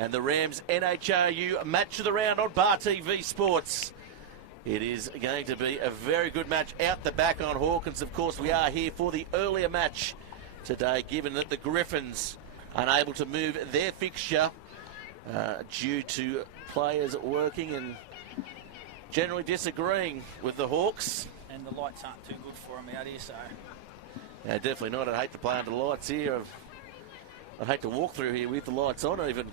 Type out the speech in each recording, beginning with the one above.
and the Rams NHRU match of the round on Bar TV Sports. It is going to be a very good match out the back on Hawkins. Of course, we are here for the earlier match today, given that the Griffins unable to move their fixture due to players working and generally disagreeing with the Hawks. And the lights aren't too good for them out here, so... No, definitely not. I'd hate to play under lights here. I'd hate to walk through here with the lights on even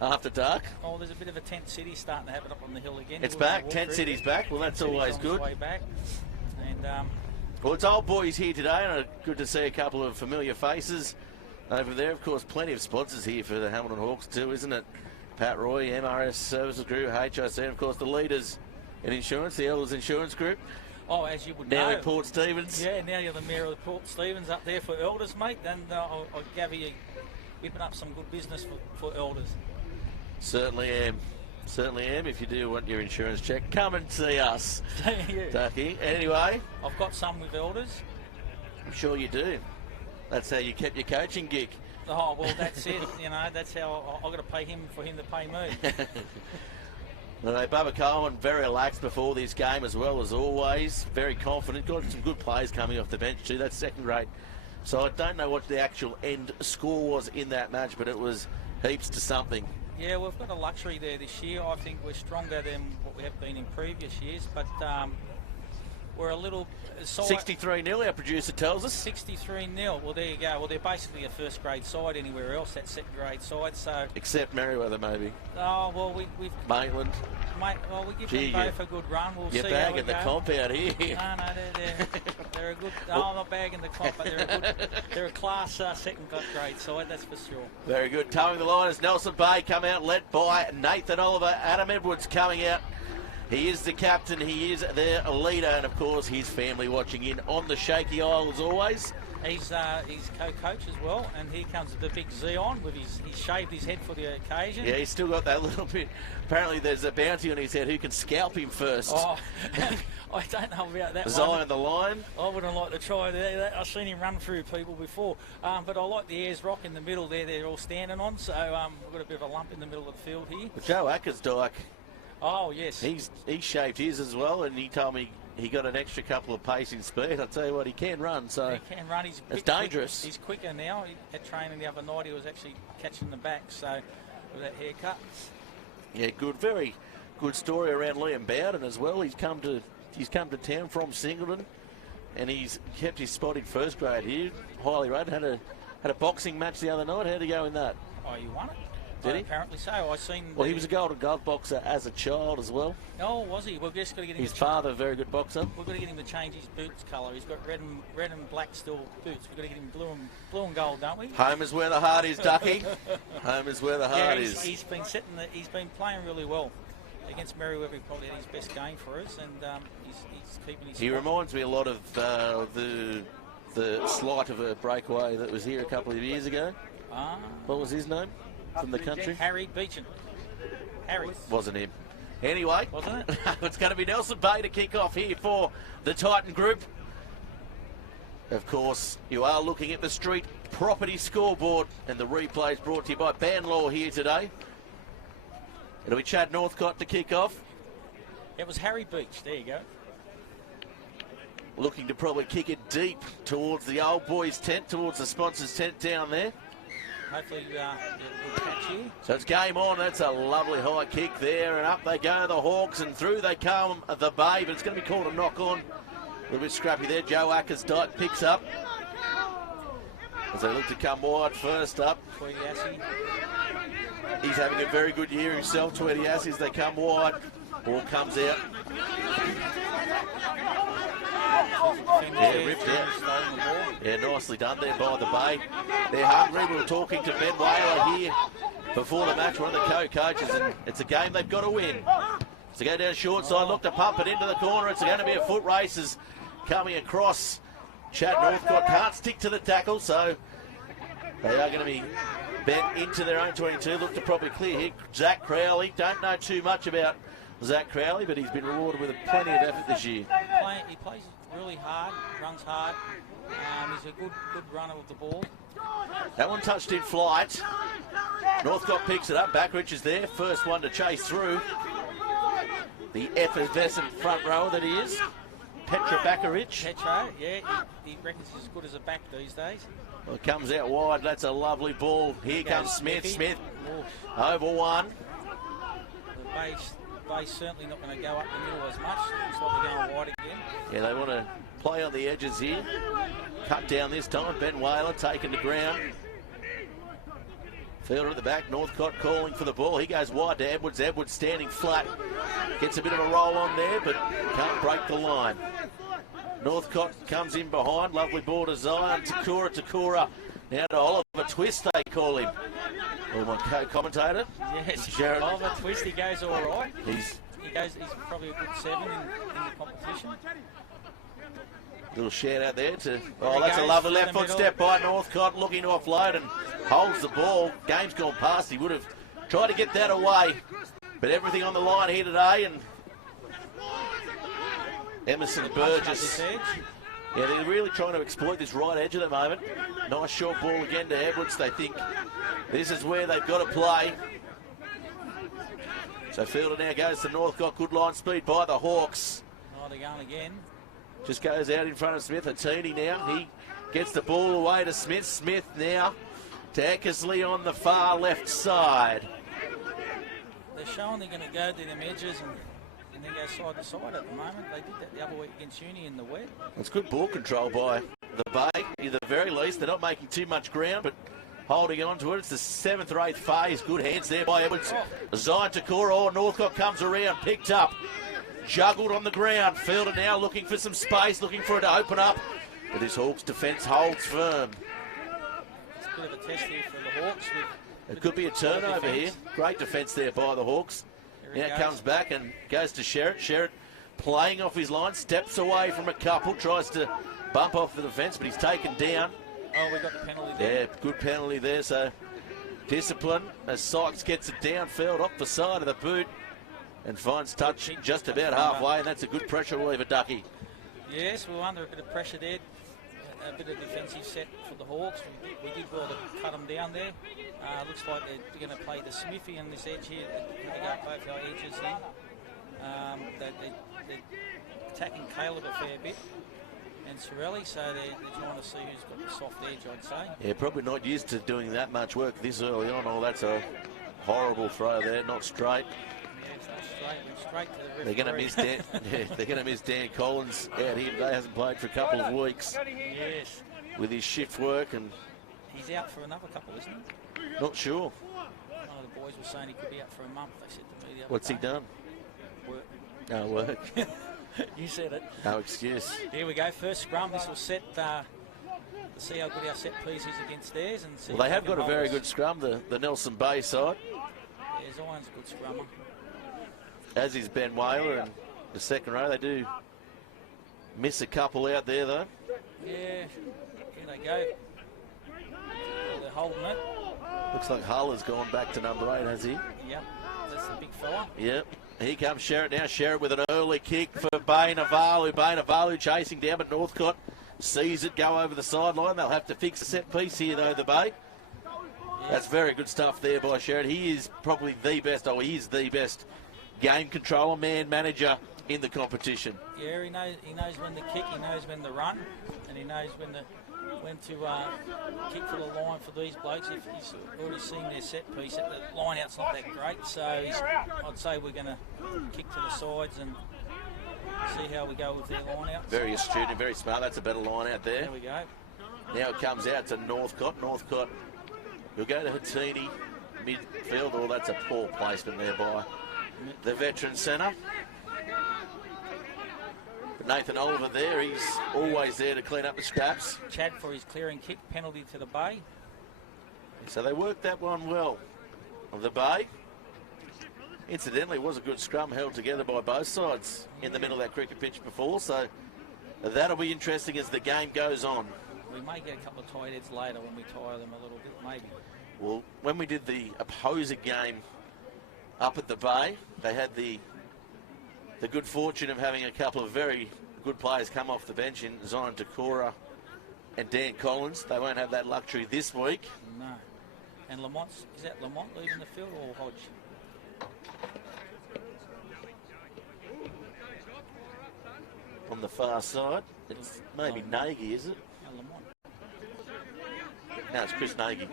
after dark. Oh, there's a bit of a tent city starting to happen up on the hill again. It's back. Tent city's back. Well, that's always good. Way back. And, well, it's old boys here today, and good to see a couple of familiar faces over there. Of course, plenty of sponsors here for the Hamilton Hawks too, isn't it? Pat Roy, MRS Services Group, HIC, and of course the leaders in insurance, the Elders Insurance Group. Oh, as you would now know. In Port Stephens. Yeah, now you're the Mayor of Port Stephens up there for Elders, mate. And I'll gather you whipping up some good business for Elders. Certainly am. Certainly am. If you do want your insurance check, come and see us, Ducky. Anyway. I've got some with Elders. I'm sure you do. That's how you kept your coaching gig. Oh, well, that's it. You know, that's how I've got to pay him for him to pay me. Well, Bubba Coleman very relaxed before this game as well as always. Very confident. Got some good players coming off the bench too. That's second rate. So I don't know what the actual end score was in that match, but it was heaps to something. Yeah, we've got a luxury there this year. I think we're stronger than what we have been in previous years, but we're a little... 63-0, our producer tells us. 63-0. Well, there you go. Well, they're basically a first-grade side anywhere else, that second-grade side. So except Merriweather, maybe. Oh, well, we've... Maitland. Well, we give them both a good run. We'll see how we go. You're bagging the comp out here. No, they're a good... No, I'm not bagging the comp, but they're a class second-grade side, that's for sure. Very good. Towing the line is Nelson Bay, come out, led by Nathan Oliver. Adam Edwards coming out. He is the captain, he is their leader, and of course his family watching in on the shaky isle as always. He's co-coach as well, and here comes the big Zeon with he's shaved his head for the occasion. Yeah, he's still got that little bit. Apparently there's a bounty on his head who can scalp him first. Oh, I don't know about that Zion the Lion. I wouldn't like to try that. I've seen him run through people before. But I like the Ayers Rock in the middle there they're all standing on, so we've got a bit of a lump in the middle of the field here. But Joe Ackersdyke. Oh, yes. He shaved his as well, and he told me he got an extra couple of pace in speed. I'll tell you what, he can run, so he can run. It's dangerous. He's quicker now. At training the other night, he was actually catching the back, so with that haircut. Yeah, good. Very good story around Liam Bowden as well. He's come to town from Singleton, and he's kept his spot in first grade here. Highly rated. Had a boxing match the other night. How'd he go in that? Oh, you won it? Did he? Apparently so. Well, he was a golden glove boxer as a child as well. Oh, was he? We've just got to get him. His father, a very good boxer. We've got to get him to change his boots colour. He's got red and black still boots. We've got to get him blue and gold, don't we? Home is where the heart is, Ducky. Home is where the heart is. He's been he's been playing really well against Merriweather. He probably had his best game for us, and he's keeping his. He reminds me a lot of the slight of a breakaway that was here a couple of years ago. What was his name? From the country? Harry Beecham. Harry. Wasn't him. Anyway, wasn't it? It's going to be Nelson Bay to kick off here for the Titan Group. Of course, you are looking at the Street Property Scoreboard, and the replay is brought to you by Banlaw here today. It'll be Chad Northcott to kick off. It was Harry Beach. There you go. Looking to probably kick it deep towards the old boys' tent, towards the sponsors' tent down there. Hopefully you'll catch you. So it's game on. That's a lovely high kick there, and up they go, the Hawks, and through they come, the Bay, but it's going to be called a knock-on. A little bit scrappy there. Joe Ackersdyke picks up as they look to come wide first up. Tweedy Assey. He's having a very good year himself, Tweedy Assey, as they come wide. Ball comes out. Yeah, ripped out. Yeah, nicely done there by the Bay. They're hungry. We were talking to Ben Whaler here before the match, one of the co-coaches, and it's a game they've got to win. So go down short side, look to pump it into the corner. It's going to be a foot race as coming across. Chad Northcott can't stick to the tackle, so they are going to be bent into their own 22. Look to probably clear here. Zach Crowley, don't know too much about Zach Crowley, but he's been rewarded with plenty of effort this year. He plays really hard, runs hard. He's a good runner with the ball. That one touched in flight. Northcote picks it up. Backridge is there. First one to chase through. The effervescent front rower that he is. Petra Backridge. Petro, yeah, he reckons he's as good as a back these days. Well, it comes out wide. That's a lovely ball. Here comes Smith. Smith over one. The base certainly not going to go up the middle as much. Looks like they're going wide again. Yeah, they want to play on the edges here. Cut down this time. Ben Whaler taken to ground. Fielder at the back. Northcote calling for the ball. He goes wide to Edwards. Edwards standing flat. Gets a bit of a roll on there, but can't break the line. Northcote comes in behind. Lovely ball to Zion. Takura. Now to Oliver Twist, they call him. Oh, my co-commentator. Yes, Oliver Twist, he goes all right. He's probably a good 7 in the competition. Little shout out there to... Oh, that's a lovely left foot step by Northcote, looking to offload and holds the ball. Game's gone past. He would have tried to get that away. But everything on the line here today, and Emerson Burgess. Yeah, they're really trying to exploit this right edge at the moment. Nice short ball again to Edwards. They think this is where they've got to play. So Fielder now goes to Northcote. Good line speed by the Hawks. Oh, they're going again. Just goes out in front of Smith. Attini now. He gets the ball away to Smith. Smith now to Eckersley on the far left side. They're showing they're going to go to them edges and then go side to side at the moment. They did that the other week against Uni in the wet. It's good ball control by the Bay. At the very least, they're not making too much ground, but holding on to it. It's the 7th or 8th phase. Good hands there by Edwards. Zion Takura. Oh, Northcote comes around. Picked up. Juggled on the ground. Fielder now looking for some space, looking for it to open up. But this Hawks defence holds firm. It's a bit of a test here for the Hawks. It could be a turnover here. Great defence there by the Hawks. Now comes back and goes to Sherritt. Sherritt playing off his line, steps away from a couple, tries to bump off the defence, but he's taken down. Oh, we got the penalty there. Yeah, good penalty there. So discipline as Sykes gets it downfield off the side of the boot and finds touch just about halfway, and that's a good pressure reliever, Ducky. Yes, we were under a bit of pressure there. A bit of defensive set for the Hawks. We did well to cut them down there. Looks like they're going to play the Smithy on this edge here. They got both our edges here. They're attacking Caleb a fair bit and Sorelli, so they're trying to see who's got the soft edge, I'd say. Yeah, probably not used to doing that much work this early on. Oh, that's a horrible throw there, not straight. Yeah, it's not straight. Went straight to the referee. They're going to miss Dan. Yeah, they're going to miss Dan Collins out here today. Hasn't played for a couple of weeks. Yes. With his shift work, and he's out for another couple, isn't he? Not sure. One of the boys was saying he could be out for a month. They said to me the other What's day. he done? Work. No work. You said it. No excuse. Here we go. First scrum. This will set. See how good our set piece is against theirs, and see. Well, they have got a very good scrum. The Nelson Bay side. Yeah, Zion's a good scrummer. As is Ben Whaler and the second row. They do miss a couple out there though. Yeah. Here they go. Well, they're holding it. Looks like Hull has gone back to number 8, has he? Yep. That's the big fella. Yep. Here comes Sherritt now. Sherritt with an early kick for Bay Navalu. Bay Navalu chasing down, but Northcote sees it go over the sideline. They'll have to fix a set piece here, though, the Bay. Yes. That's very good stuff there by Sherritt. He is probably the best, he is the best game controller, man manager in the competition. Yeah, he knows when to kick, he knows when to run, and he knows when to kick for the line for these blokes. If he's already seen their set piece, the line out's not that great, so I'd say we're going to kick to the sides and see how we go with their line out. Very astute and very smart. That's a better line out there. There we go. Now it comes out to Northcote. Northcote will go to Hatini midfield. Oh, that's a poor placement there by the veteran centre. But Nathan Oliver there, he's always there to clean up the scraps. Chad for his clearing kick, penalty to the Bay. So they worked that one well. The Bay, incidentally, was a good scrum held together by both sides in the middle of that cricket pitch before. So that'll be interesting as the game goes on. We may get a couple of tight heads later when we tire them a little bit, maybe. Well, when we did the opposing game up at the Bay, they had the good fortune of having a couple of very good players come off the bench in Zion Takura and Dan Collins. They won't have that luxury this week. No. And Lamont's, is that Lamont leaving the field or Hodge? On the far side, it's maybe Nagy, is it? No, Lamont. No, it's Chris Nagy.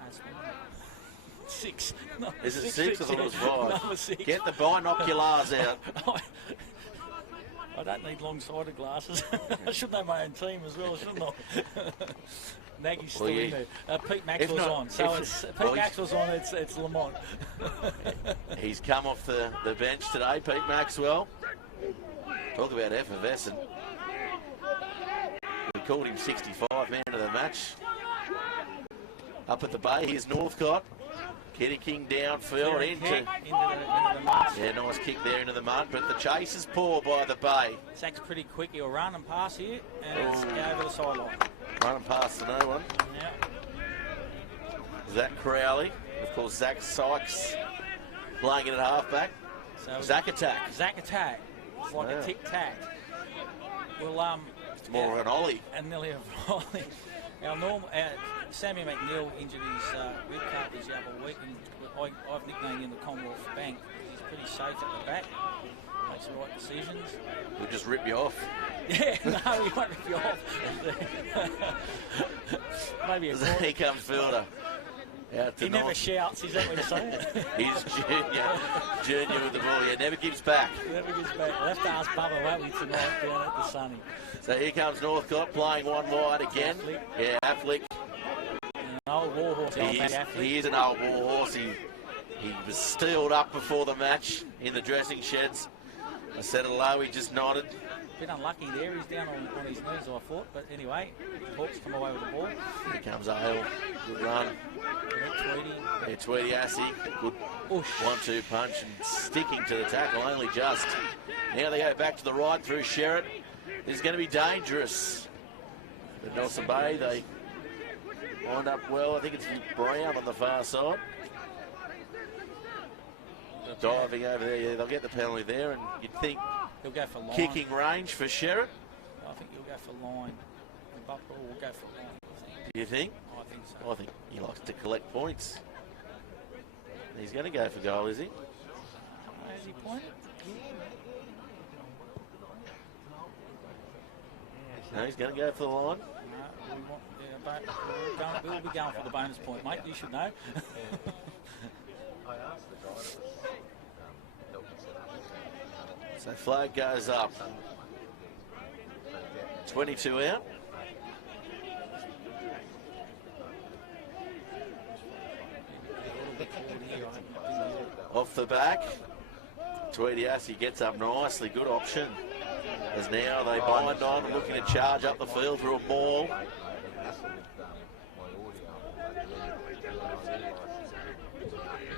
That's Lamont. 6. No, Is it 6? I thought it was 5. Number 6. Get the binoculars out. I don't need long-sighted glasses. I should know my own team as well, shouldn't I? Nagy's still in there. Pete Maxwell's on. So it's Pete Maxwell's on, it's Lamont. He's come off the bench today, Pete Maxwell. Talk about effervescent. We called him 65 man of the match. Up at the bay, here's Northcott. Kitty King downfield into the mud. Yeah, nice kick there into the mud, but the chase is poor by the bay. Zach's pretty quick. He'll run and pass here, and it's over the sideline. Run and pass to no one. Yeah. Zach Crowley. Of course, Zach Sykes playing it at halfback. So Zach attack. Zach attack. It's like a tic-tac. Well, it's more of an ollie. And nearly a volley. Sammy McNeil injured his rib cartilage the other week, and I've nicknamed him the Commonwealth Bank. He's pretty safe at the back, makes the right decisions. He'll just rip you off. Yeah, no, he won't rip you off. Maybe a Here comes Fielder. He never shouts, is that what you're saying? He's junior with the ball. Yeah, never gives back. Never gives back. We'll have to ask Bubba, won't we, tonight down at the Sunny. So here comes Northcott playing one wide again. Affleck. Yeah, Affleck. An old war horse. He is an old war horse. He was steeled up before the match in the dressing sheds. I said hello, he just nodded. Bit unlucky there, he's down on his knees, I thought, but anyway, the Hawks come away with the ball. Here comes Ale, good run. Yeah, Tweedy Assey, good 1-2 punch and sticking to the tackle, only just. Now they go back to the right through Sherritt. This is going to be dangerous. But Nelson Bay, they wind up well. I think it's Brown on the far side. Diving over there, yeah, they'll get the penalty there, and you'd think he'll go for line. Kicking range for Sherritt. I think he'll go for line. Buckle will go for line, I think. Do you think? I think so. I think he likes to collect points. He's going to go for goal, is he? Has he pointed? No, he's going to go for the line. No, we'll be going for the bonus point, mate. You should know. So flag goes up. 22 out. Off the back. Tweedy Assey gets up nicely. Good option. As now they bind on, looking to charge up the field through a ball.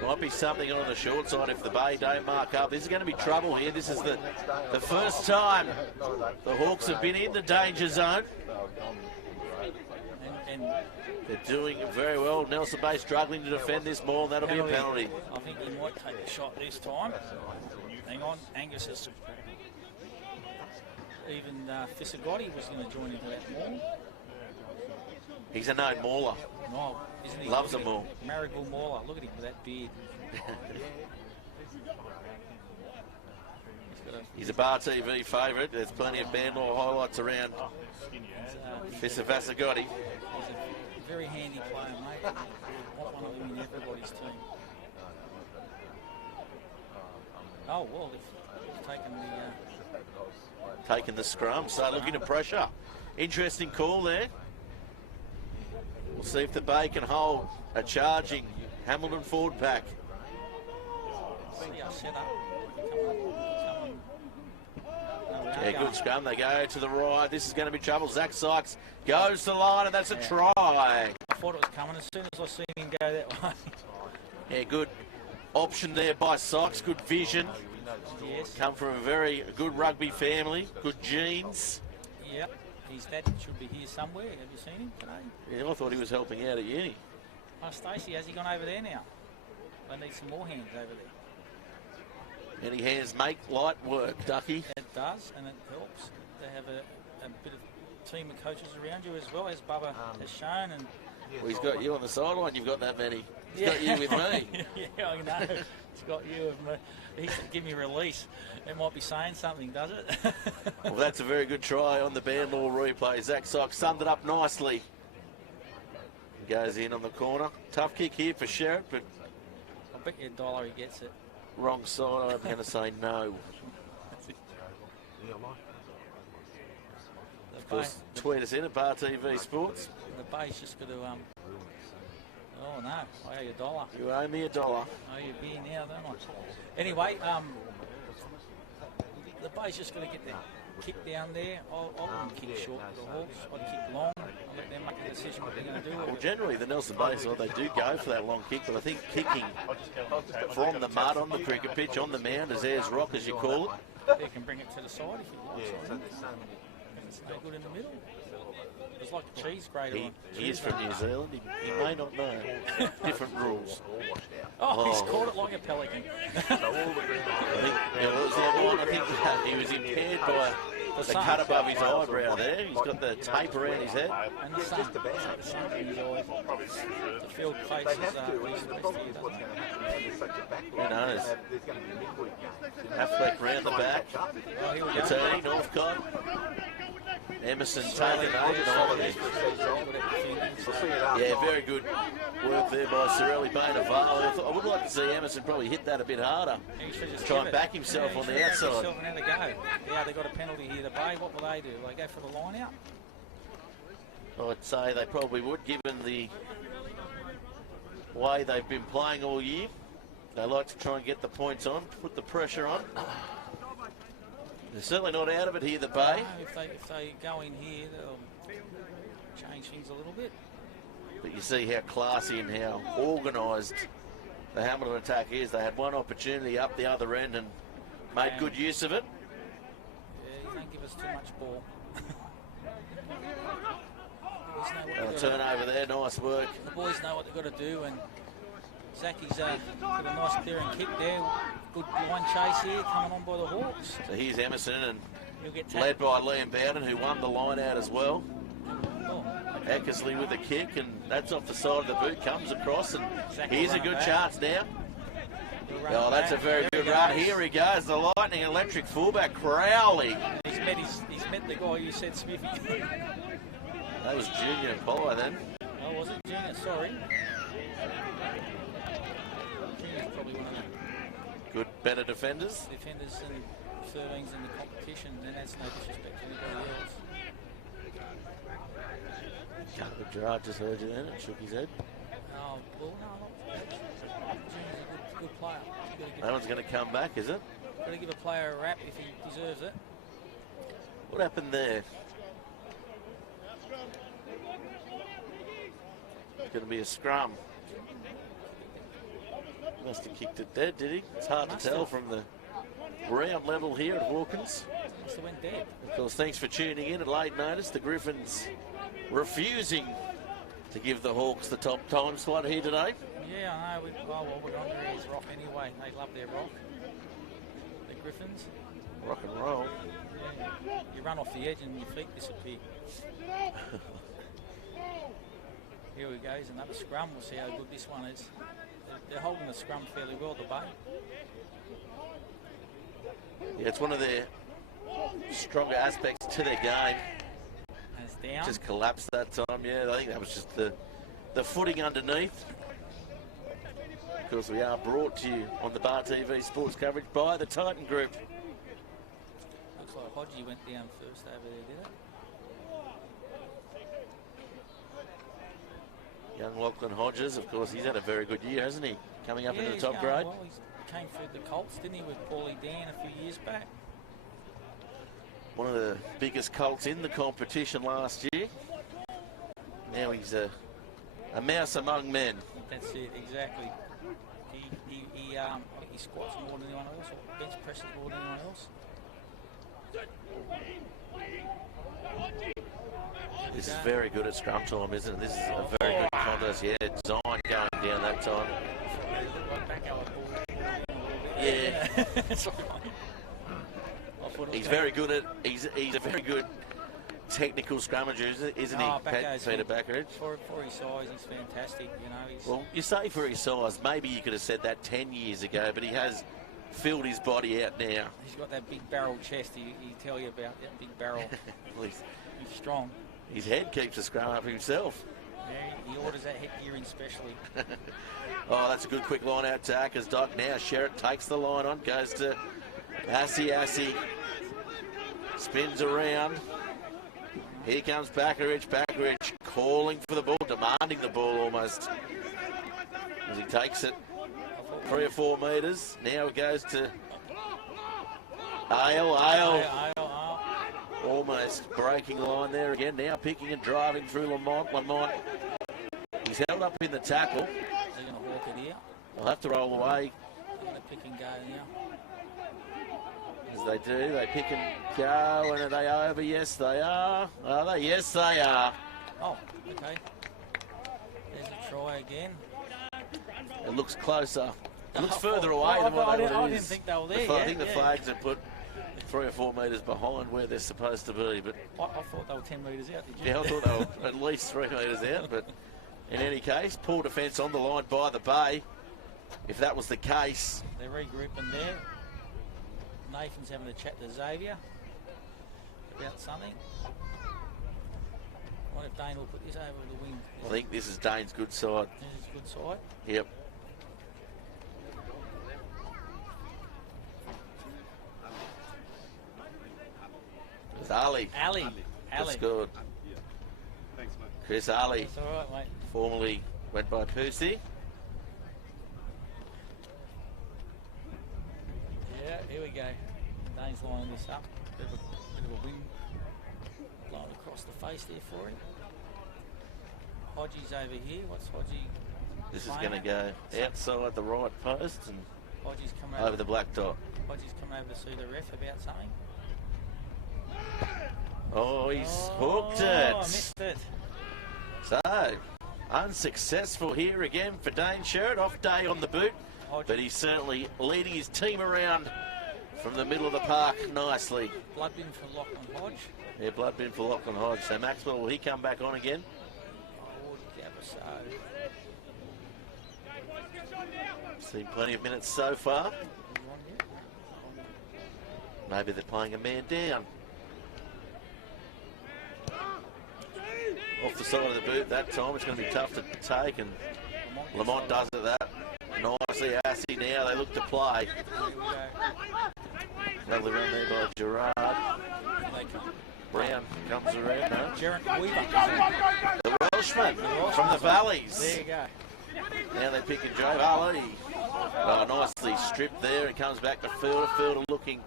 Might be something on the short side if the Bay don't mark up. This is going to be trouble here. This is the first time the Hawks have been in the danger zone. And they're doing it very well. Nelson Bay struggling to defend this ball, and that'll be a penalty. I think he might take a shot this time. Hang on, Angus is... Even Fisagotti was going to join into that maul. He's a known mauler. No, isn't he? Loves a maul. Marigold mauler. Look at him with that beard. He's a Bar TV favourite. There's plenty of Bandlaw highlights around Fisagotti. He's a very handy player, mate. I want one of them in everybody's team. Oh, well, they've taken the... taking the scrum, so looking to pressure. Interesting call there. We'll see if the Bay can hold a charging Hamilton forward pack. See our setup. Yeah, good scrum. They go to the right. This is going to be trouble. Zach Sykes goes to the line, and that's a try. I thought it was coming as soon as I seen him go that way. Yeah, good option there by Sykes. Good vision. Yes. Come from a very good rugby family. Good genes. Yep. His dad should be here somewhere. Have you seen him today? Yeah, I thought he was helping out at uni. Oh, Stacey, has he gone over there now? They need some more hands over there. Any hands make light work, Ducky. It does, and it helps to have a bit of team of coaches around you as well, as Bubba has shown. And well, he's got you on the sideline. You've got that many. He's got you with me. Yeah, I know. He's got you with me. He said, give me release. It might be saying something, does it? Well, that's a very good try on the Bandlaw replay. Zach Sykes summed it up nicely. Goes in on the corner. Tough kick here for Sherritt, but I bet you $1 he gets it. wrong side. I'm going to say no. Of course, tweet us in at Bar TV Sports. The Bay's just got to, oh no, I owe you $1. You owe me $1. I owe you a beer now, don't I? Anyway, the Bay's just got to get the kick down there. I wouldn't kick short for the Hawks. I'd kick long. I'll let them make the decision what they're going to do. Well, generally the Nelson Bay side, they do go for that long kick, but I think kicking from the mud on the cricket pitch, on the mound, as Ayers Rock, as you call it. They can bring it to the side if you want. It's no good in the middle. It's like a cheese grater. He is from New Zealand. He may not know. Different rules. Oh, he's caught it like a pelican. I think he was impaired by the cut above his eyebrow there. He's got the tape around his head. And the sun, the sun in his eyes. The field faces Who knows? Halfback round the back. Attorney, Northcott. Emerson taking over. Yeah, very good work there by Sorelli Bainer Vale. I would like to see Emerson probably hit that a bit harder. Try and back himself on the outside. Yeah, they got a penalty here. The Bay, what will they do? Will they go for the line out? I'd say they probably would, given the way they've been playing all year. They like to try and get the points on, put the pressure on. They're certainly not out of it here, the Bay. No, if they go in here, they'll change things a little bit. But you see how classy and how organised the Hamilton attack is. They had one opportunity up the other end and made good use of it. Yeah, you don't give us too much ball. Turnover there, nice work. The boys know what they've got to do, and Zacky's got a nice clearing kick there. Good line chase here, coming on by the Hawks. So here's Emerson, and led by Liam Bowden, who won the line out as well. Eckersley with the kick, and that's off the side of the boot, comes across, and here's a good chance now. Oh, that's a very good run. Here he goes, the Lightning electric fullback, Crowley. He's met the guy you said, Smithy. That was Junior Apollo then. Oh, was it Junior? Sorry. Junior's probably one of the good, better defenders. Defenders and 13s in the competition, and that's no disrespect to anybody else. But Gerard just heard you then and shook his head. Oh, well, no, not. Junior's a good player. That one's going to come back, is it? Got to give a player a rap if he deserves it. What happened there? It's going to be a scrum. Must have kicked it dead, did he? It's hard to tell from the ground level here at Hawkins. Must have went dead. Of course, thanks for tuning in at late notice. The Griffins refusing to give the Hawks the top time slot here today. Yeah, I know. We're under his rock anyway. They love their rock. The Griffins. Rock and roll. Yeah. You run off the edge and your feet disappear. Here we go. Here's another scrum. We'll see how good this one is. They're holding the scrum fairly well, the Bay. Yeah, it's one of their stronger aspects to their game. And it's down. Just collapsed that time, yeah. I think that was just the footing underneath. Of course, we are brought to you on the Bar TV sports coverage by the Titan Group. Looks like Hodgie went down first over there, did it? Young Lachlan Hodges, of course, he's had a very good year, hasn't he? Coming up into the top grade. Well, he came through the Colts, didn't he, with Paulie Dan a few years back? One of the biggest Colts in the competition last year. Now he's a mouse among men. That's it, exactly. I think he squats more than anyone else, or bench presses more than anyone else. This is very good at scrum time, isn't it? This is a very good contest. Yeah, Zion going down that time. Yeah. He's very good at. He's a very good technical scrummager, isn't he, Peter Backeridge? For his size, he's fantastic. You know, well, you say for his size, maybe you could have said that 10 years ago, but he has filled his body out now. He's got that big barrel chest. He tell you about that big barrel. Well, he's strong. His head keeps the scrum up himself. Yeah, he orders that headgearing specially. Oh, that's a good quick line out to Ackers Doc. Now Sherritt takes the line on, goes to Assey. Spins around. Here comes Backeridge calling for the ball, demanding the ball almost. As he takes it 3 or 4 metres. Now it goes to Ale. Almost breaking the line there again. Now picking and driving through Lamont. He's held up in the tackle. They're going to walk it here. They'll have to roll away. They're going to pick and go now. As they do, they pick and go. And are they over? Yes, they are. Are they? Yes, they are. Oh, okay. There's a try again. It looks closer. It looks further away than what they would I didn't think they were there. I think the flags are put 3 or 4 metres behind where they're supposed to be. But I thought they were 10 metres out, did you? Yeah, I thought they were at least 3 metres out. But in any case, poor defence on the line by the Bay. If that was the case. They're regrouping there. Nathan's having a chat to Xavier about something. What if Dane will put this over the wing? I think this is Dane's good side. This is good side? Yep. It's Ali. That's good. Thanks, mate. Chris Ali. That's all right, mate. Formerly went by Pussy. Yeah, here we go. Dane's lining this up. Bit of a wind blowing across the face there for him. Hodgie's over here. What's Hodgie? This is going to go outside the right post and Hodgie's come over the black dot. Hodgie's come over to see the ref about something. Oh, he's hooked it. I missed it. So, unsuccessful here again for Dane Sherritt. Off day on the boot, but he's certainly leading his team around from the middle of the park nicely. Blood bin for Lachlan Hodge. Yeah, blood bin for Lachlan Hodge. So Maxwell, will he come back on again? Seen plenty of minutes so far. Maybe they're playing a man down. Off the side of the boot that time. It's going to be tough to take, and Lamont does it that nicely. Assey now, they look to play. Lovely run there by Gerard. Brown comes around. No? Gerard Weaver. The Welshman from the Valleys. There you go. Now they pick and drive. Ali. Oh, nicely stripped there. It comes back to Fielder. Fielder looking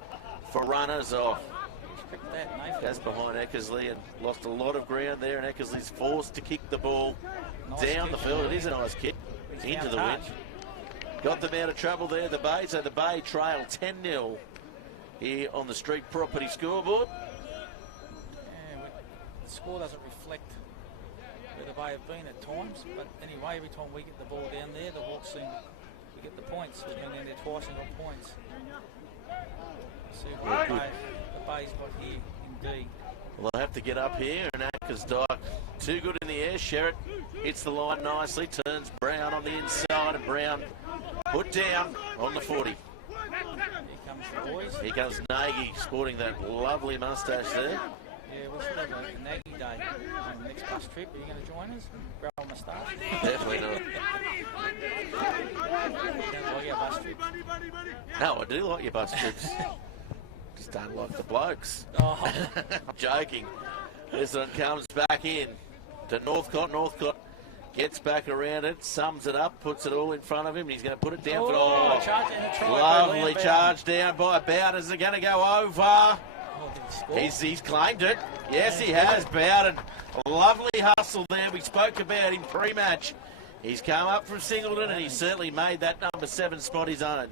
for runners off. That's behind Eckersley and lost a lot of ground there, and Eckersley's forced to kick the ball down the field. It is a nice kick into the wind. Got them out of trouble there, the Bay. So the Bay trail 10-0 here on the Street Property scoreboard. Yeah, the score doesn't reflect where the Bay have been at times, but anyway, every time we get the ball down there, the Hawks seem to get the points. We've been down there twice and got points. See what the Bay's got here in D. Well, they'll have to get up here, and Ackers Dyke too good in the air. Sherritt hits the line nicely, turns Brown on the inside, and Brown put down on the 40. Here comes the boys. Here comes Nagy, sporting that lovely moustache there. Yeah, we should have a Nagy day on the next bus trip. Are you going to join us? Grow a moustache? Definitely not. Don't like our bus trip. No, I do like your bus trips. Just don't like the blokes. Oh. I'm joking. This one comes back in to Northcott. Northcott gets back around it, sums it up, puts it all in front of him. He's going to put it down for lovely charge down by Bowden. Is it going to go over? He's claimed it. Yes, he has. Bowden. Lovely hustle there. We spoke about him pre-match. He's come up from Singleton, and he certainly made that number 7 spot his own.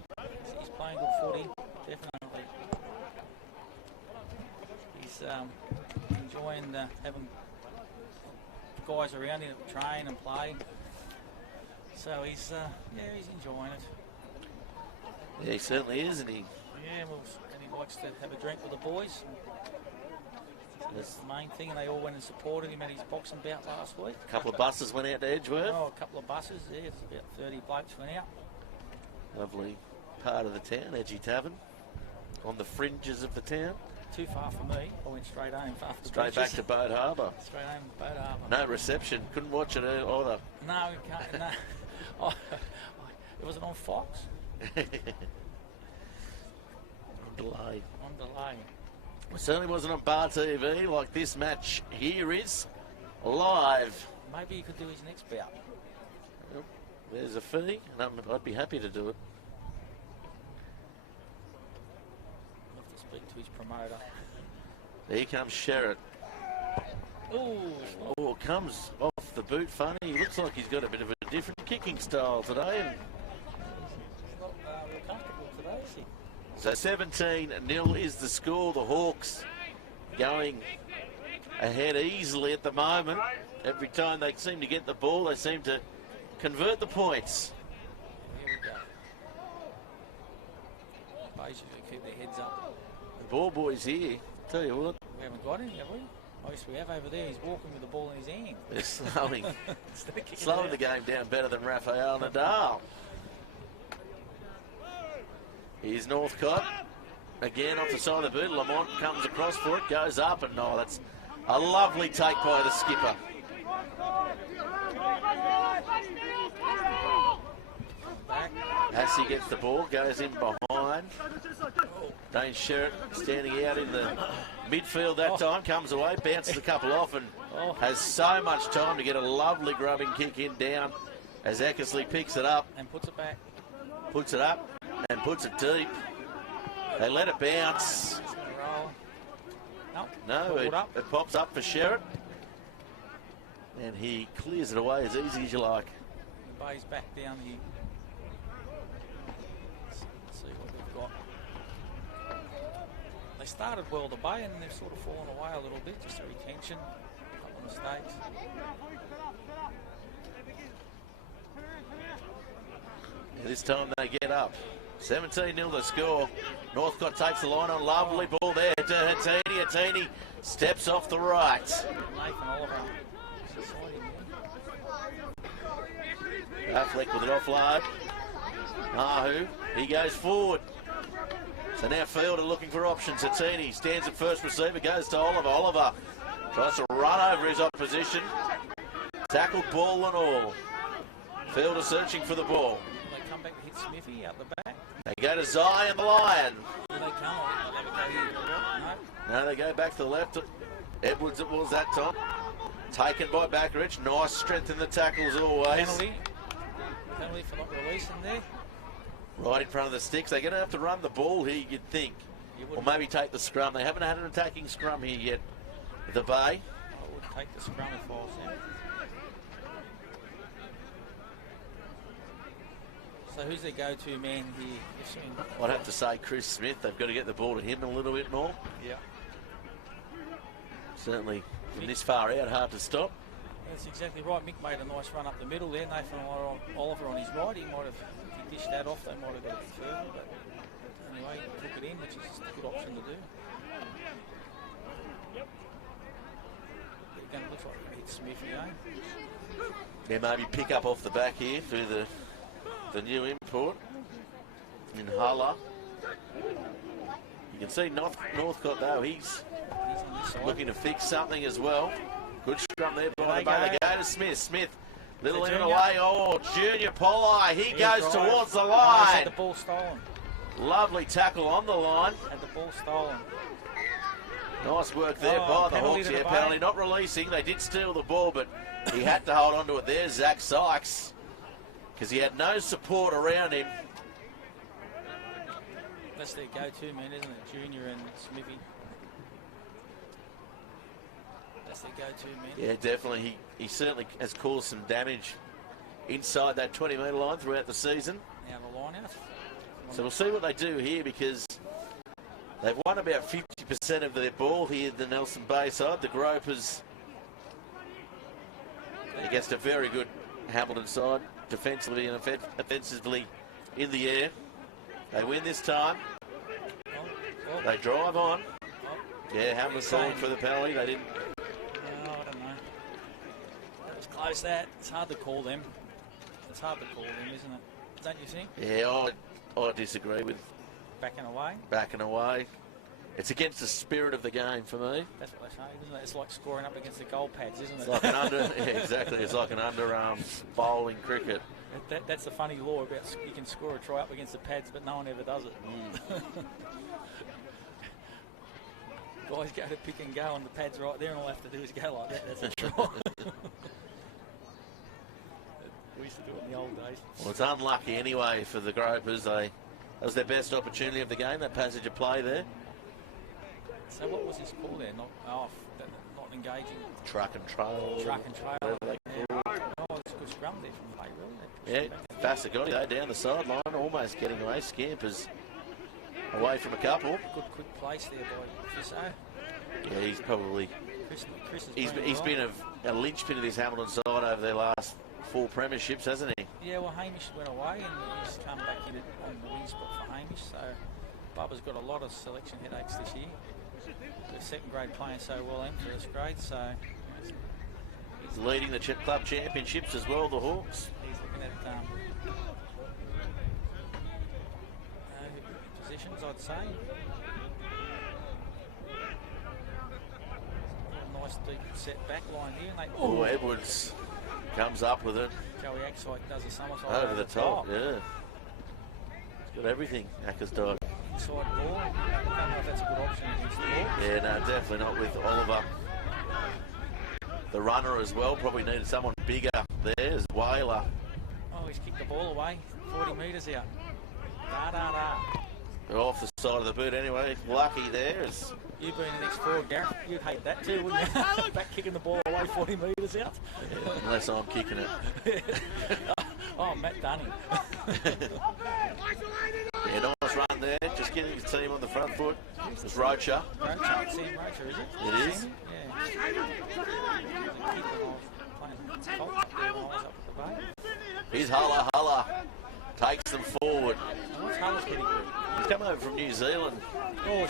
He's playing good footy, definitely. He's enjoying having guys around him that train and play. So he's enjoying it. Yeah, he certainly is, and he. Yeah, well, and he likes to have a drink with the boys. That's the main thing, and they all went and supported him at his boxing bout last week. A couple of buses went out to Edgeworth. Oh, a couple of buses, yeah, it's about 30 blokes went out. Lovely part of the town, Edgy Tavern, on the fringes of the town. Too far for me. I went straight home after Straight back to Boat Harbour. Straight home to Boat Harbour. No reception. Couldn't watch it either. No, we can't. No. Oh, it wasn't on Fox. On delay. On delay. It certainly wasn't on Bar TV like this match here is live. Maybe he could do his next bout. Yep. There's a fee, and I'd be happy to do it. I'll have to speak to his promoter. Here comes Sherritt. Ooh. Oh, it comes off the boot funny. He looks like he's got a bit of a different kicking style today. He's not real comfortable today, is he? So 17-0 is the score. The Hawks going ahead easily at the moment. Every time they seem to get the ball, they seem to convert the points. Here we go. Basically keep their heads up. The ball boys here, tell you what, We haven't got him, have we? Oh, yes, we have over there. He's walking with the ball in his hand. they're slowing, Instead of kicking slowing it the game down better than Rafael Nadal. Here's Northcott. Again off the side of the boot. Lamont comes across for it, goes up, and no, that's a lovely take by the skipper. back. As he gets the ball, goes in behind. Dane Sherritt standing out in the midfield that time, comes away, bounces a couple off, and has so much time to get a lovely grubbing kick in down as Eckersley picks it up. And puts it back. Puts it up and puts it deep. They let it bounce. It's gonna roll. No, Pulled up. it pops up for Sherritt. And he clears it away as easy as you like. The bay's back down here. Let's see what we've got. They started well, the bay, and they've sort of fallen away a little bit. Just a retention, a couple of mistakes. This time they get up. 17-0 the score. Northcott takes the line on. Lovely ball there to Hatini. Hatini steps off the right. Nathan Oliver. Affleck with it offload. Ahu, he goes forward. So now Fielder looking for options. Hatini stands at first receiver, goes to Oliver. Oliver tries to run over his opposition. Tackled ball and all. Fielder searching for the ball. They come back to hit Smithy out the back. They go to Zion the Lion. Here they come. Or they go here. No. No, they go back to the left. Edwards it was that time. Taken by Backerich. Nice strength in the tackles always. Penalty. Penalty for not releasing there. Right in front of the sticks. They're going to have to run the ball here, you'd think. Or maybe take the scrum. They haven't had an attacking scrum here yet. The Bay. I would take the scrum if I was them. So who's their go-to man here? I'd have to say Chris Smith. They've got to get the ball to him a little bit more. Yeah. Certainly from this far out, hard to stop. That's exactly right. Mick made a nice run up the middle there. Nathan Oliver on his right. He might have, if he dished that off, they might have got it further. But anyway, he took it in, which is a good option to do. Again, it looks like he hit Smithy, eh? Yeah, maybe pick up off the back here through the new import in Hulla. You can see Northcott though, he's on this side. looking to fix something as well. Good scrum there by the Bay. They go to Smith. Smith, little in and Junior. away. Oh, Junior Polai, he Here goes drive. towards the He's line. had the ball stolen. Lovely tackle on the line. Had the ball stolen. Nice work there Oh, by the penalty Hawks. to the Yeah, Bay. penalty, not releasing. They did steal the ball, but he had to hold on to it there, Zach Sykes, because he had no support around him. That's their go-to man, isn't it? Junior and Smithy. That's their go-to man. Yeah, definitely. He certainly has caused some damage inside that 20-metre line throughout the season. Now the line out. So we'll see what they do here, because they've won about 50% of their ball here, the Nelson Bay side. The Gropers against a very good Hamilton side, defensively and offensively in the air. They win this time. Oh, They drive on. Yeah, Hamlin's calling for the penalty. They didn't. No, I don't know. That was close, that. It's hard to call them. It's hard to call them, isn't it? Don't you think? Yeah, I disagree with Backing away? backing away. It's against the spirit of the game for me. That's what they say, isn't it? It's like scoring up against the goal pads, isn't it? It's like an yeah, exactly. It's like an underarm bowling cricket. That's the funny law about you can score a try up against the pads, but no one ever does it. Guys go to pick and go, and the pad's right there, and all they have to do is go like that. That's a try. We used to do it in the old days. Well, it's unlucky anyway for the Gropers. That was their best opportunity of the game, that passage of play there. So what was his call there? Not engaging. Truck and trail. Truck and trail. Yeah. Oh, it's a good scrum there from play, really. Yeah, Fasagotti though down the sideline, almost getting away. Scampers away from a couple. Good quick place there by Fisso. Yeah, he's probably. Chris He's been a linchpin of this Hamilton side over their last 4 premierships, hasn't he? Yeah, well, Hamish went away and he's come back in on the wing spot for Hamish. So Bubba's got a lot of selection headaches this year. The second grade playing so well in first grade, so he's leading the club championships as well, the Hawks. He's looking at positions, I'd say. Nice deep set back line here. Oh, Edwards comes up with it. Joey Axite does a somersault over the top. Yeah. He's got everything, Ackersdog. Inside ball. I don't know if that's a good option against the Hawks. Yeah, no, definitely not with Oliver. The runner as well, probably needed someone bigger there as Whaler. Oh, he's kicked the ball away, 40 metres out. Off the side of the boot anyway, lucky there. You've been an ex-forward, Gareth. You'd hate that too, wouldn't you? Back kicking the ball away 40 metres out. Yeah, unless I'm kicking it. Oh, Matt Dunning. Yeah, nice run there. Just getting his team on the front foot. It's Rocha. Rocha, Sam Rocha, is it? It is. Yeah. Here's Hulla. Takes them forward. What's Hulla's getting good? He's come over from New Zealand. Oh,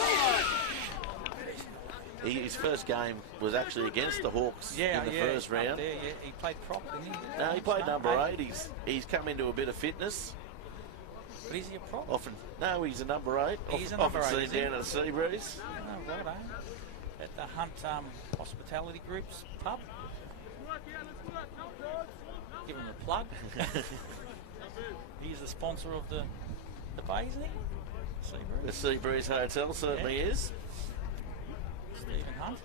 His first game was actually against the Hawks in the first round. There, yeah. He played prop, didn't he? No, he played number 8. He's come into a bit of fitness. But is he a prop? No, he's a number 8. He's a number 8. Often seen down at the Seabreeze. Oh, right, at the Hunt Hospitality Group's pub. Give him a plug. He's the sponsor of the bay, isn't he? Seabreeze. The Seabreeze Hotel certainly is. Stephen Hunt.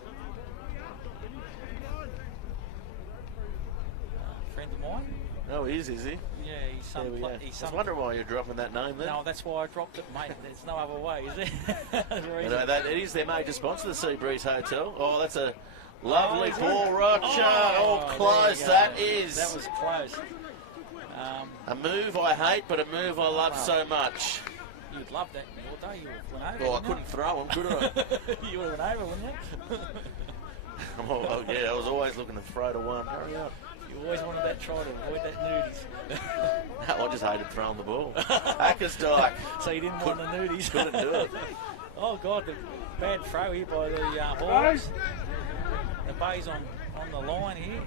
Friend of mine. Oh, he is he? Yeah, his son. I was wondering why you're dropping that name then. No, that's why I dropped it, mate. There's no other way, is there? It is their major sponsor, the Seabreeze Hotel. Oh, that's a lovely ball, Rocha. Close. That was close. A move I hate, but a move I love so much. You'd love that all day. You would have went over. Oh, I couldn't throw him, could I? You would have went over, wouldn't you? Yeah, I was always looking to throw to one. Hurry up. You always wanted that try to avoid that nudies. No, I just hated throwing the ball. Ackersdike. So you didn't want the nudies. Couldn't do it. Oh, God, the bad throw here by the Hawks. The bay's on the line here.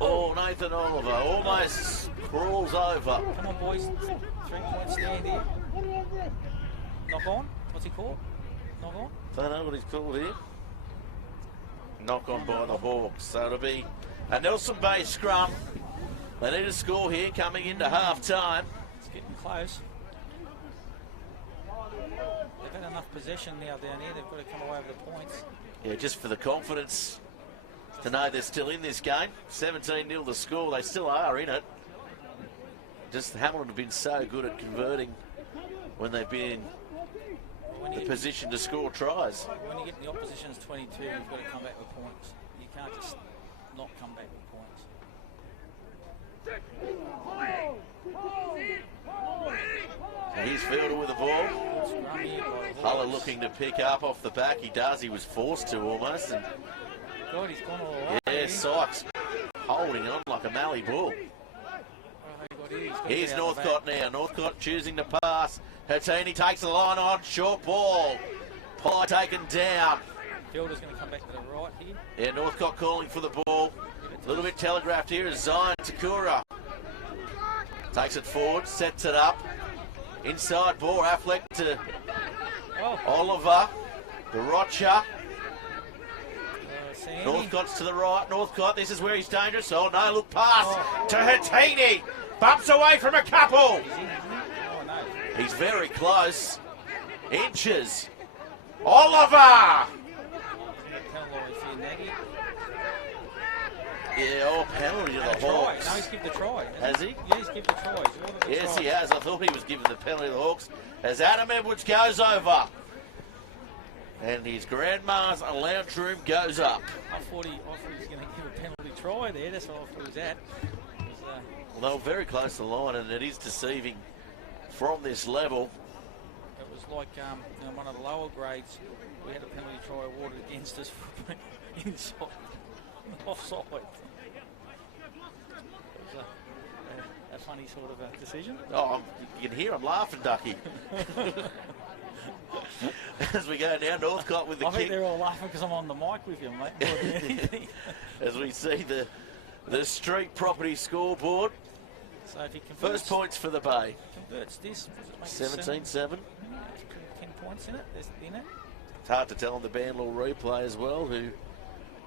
Oh, Nathan Oliver almost crawls over. Come on, boys. 3-point stand here. Knock on. What's he called? Knock on? Don't know what he's called here. Knock on by the Hawks. So it'll be a Nelson Bay scrum. They need a score here coming into half-time. It's getting close. They've had enough possession now down here. They've got to come away with the points. Yeah, just for the confidence to know they're still in this game. 17-0 the score. They still are in it. Just Hamilton have been so good at converting when they've been in the position to score tries. When you get the opposition's 22, you've got to come back with points. You can't just not come back with points. So he's Fielder with the ball. Hulla looking to pick up off the back. He does. He was forced to almost. And God, he's gone all the way. Yeah, Sykes holding on like a Mallee bull. Here's Northcott now. Northcott choosing to pass. Hertini takes the line on. Short ball. Pye taken down. Fielder's going to come back to the right here. Yeah, Northcote calling for the ball. A little bit telegraphed here is Zion Takura. Takes it forward, sets it up. Inside ball, Affleck to Oliver. The Rocha. Northcote's to the right. Northcote, this is where he's dangerous. Oh no, look past to Hattini. Bumps away from a couple. He's very close. Inches. Oliver. Yeah, penalty to the Hawks. No, he's given the try. Has he? Yeah, he's given the try. Yes, he has. I thought he was given the penalty to the Hawks. As Adam Edwards goes over. And his grandma's lounge room goes up. I thought he was going to give a penalty try there. That's what I thought he was at. Well, they were very close to the line, and it is deceiving from this level. It was like in one of the lower grades, we had a penalty try awarded against us for inside, offside. It was a funny sort of a decision. Oh, you can hear him laughing, Ducky. As we go down, Northcote with the kick. I think they're all laughing because I'm on the mic with you, mate. As we see the street property scoreboard. So if he converts, first points for the Bay. Converts this. 17-7. 10 points in it. It's hard to tell on the Bandlaw replay as well, who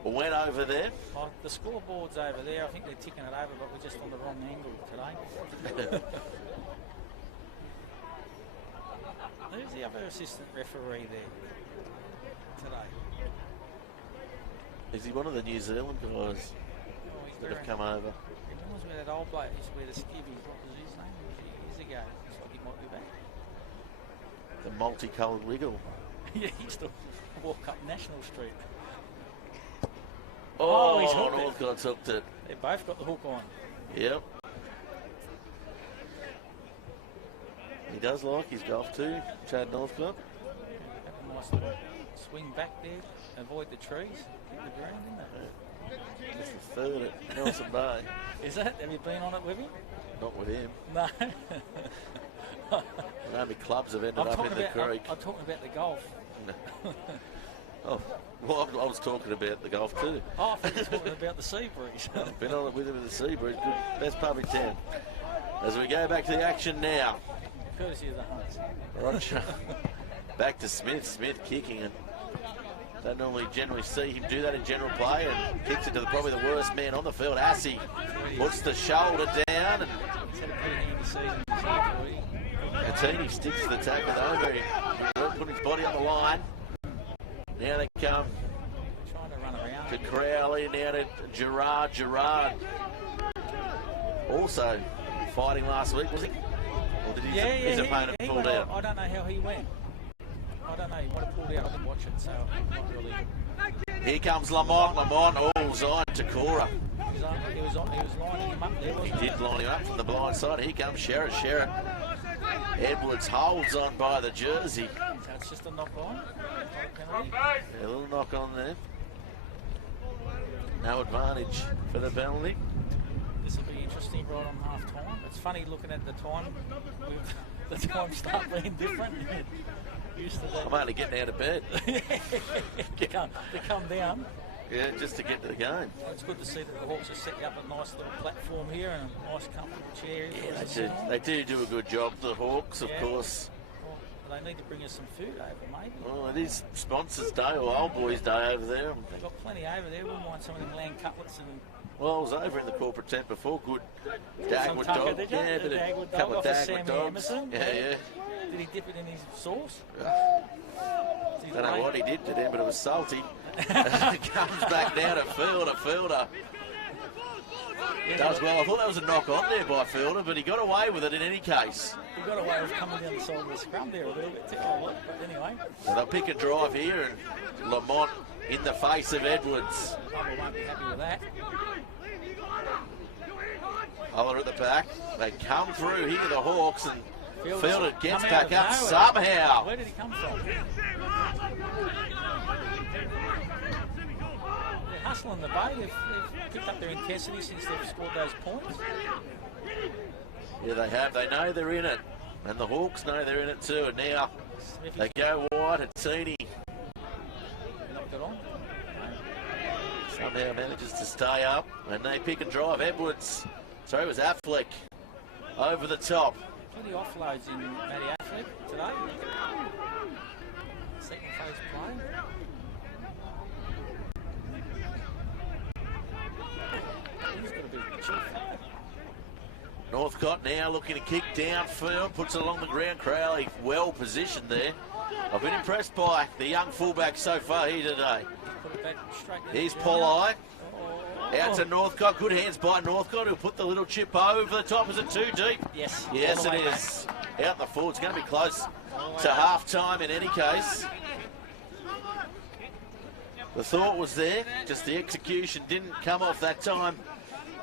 went over there. Oh, the scoreboard's over there. I think they're ticking it over, but we're just on the wrong angle today. Who's the other assistant referee there today? Is he one of the New Zealand guys that have come over? He reminds me of that old bloke used to wear the skivvies. What was his name? Years ago. Looks like he might be back. The multicoloured wiggle. Yeah, he used to walk up National Street. Oh, he's hooked Northcote's hooked it. They both got the hook on. Yep. He does like his golf too, Chad Northcote. Have a nice little swing back there, avoid the trees, keep the green, isn't it? It's the third at Nelson Bay. Is that? Have you been on it with him? Not with him. No. How many clubs have ended up in the creek? I'm talking about the golf. No. Oh, well, I was talking about the golf too. Oh, I think you're talking about the sea breeze. I've been on it with him in the sea breeze. Good, best pub in town. As we go back to the action now. Courtesy of the Hunts. Roger. Back to Smith. Smith kicking and don't generally see him do that in general play, and kicks it to probably the worst man on the field. Assey puts the shoulder down, and he's had a pretty handy season. Hattini sticks to the tackle though. He put his body on the line. Now they come trying to run around to Crowley, now to Gerard. Gerard also fighting last week, was he? Or did his opponent pull out? I don't know how he went. I don't know. He might have pulled out. I didn't watch it, so I'm not really. Here comes Lamont. Lamont, Zion Takura. He was lining him up there, wasn't he? Did line him up from the blind side. Here comes Sherritt. Sherritt. Edwards holds on by the jersey. So it's just a knock on. A little knock on there. No advantage for the penalty. This will be interesting right on half time. It's funny looking at the time. The time start being different. Used to that. I'm only getting out of bed. to come down. Yeah, just to get to the game. It's good to see that the Hawks are setting up a nice little platform here and a nice comfortable chair. Yeah, they do a good job, the Hawks, of course. Well, they need to bring us some food over, maybe. Well, it is Sponsors Day or Old Boys Day over there. They've got plenty over there. Wouldn't mind some of them lamb cutlets and... Well, I was over in the corporate tent before. Good Dagwood dog. Yeah, a couple of Dagwood dogs. Yeah. Did he dip it in his sauce? I don't know what he did to them, but it was salty. Comes back down to Fielder. Fielder does well. I thought that was a knock on there by Fielder, but he got away with it in any case. He got away with coming down the side of the scrum there a little bit too, but anyway. So they'll pick a drive here, and Lamont in the face of Edwards. Bubba won't be happy with that. Oller at the back. They come through here, the Hawks, and Fielder gets back up nowhere. somehow. Where did he come from? They're hustling the Bay. They've picked up their intensity since they've scored those points. Yeah, they have. They know they're in it. And the Hawks know they're in it too. And now they go wide. Hattini somehow manages to stay up, and they pick and drive. Edwards, sorry, it was Affleck over the top. Plenty of offloads in Matty Affleck today. Second phase play. He's got a bit of a chief. Northcott now looking to kick downfield, puts it along the ground. Crowley well positioned there. I've been impressed by the young fullback so far here today. Put it back straight down. Here's Polai. Out to Northcott. Good hands by Northcott, who'll put the little chip over the top. Is it too deep? Yes. Yes, it is. Out the forward. It's going to be close to half-time in any case. The thought was there, just the execution didn't come off that time.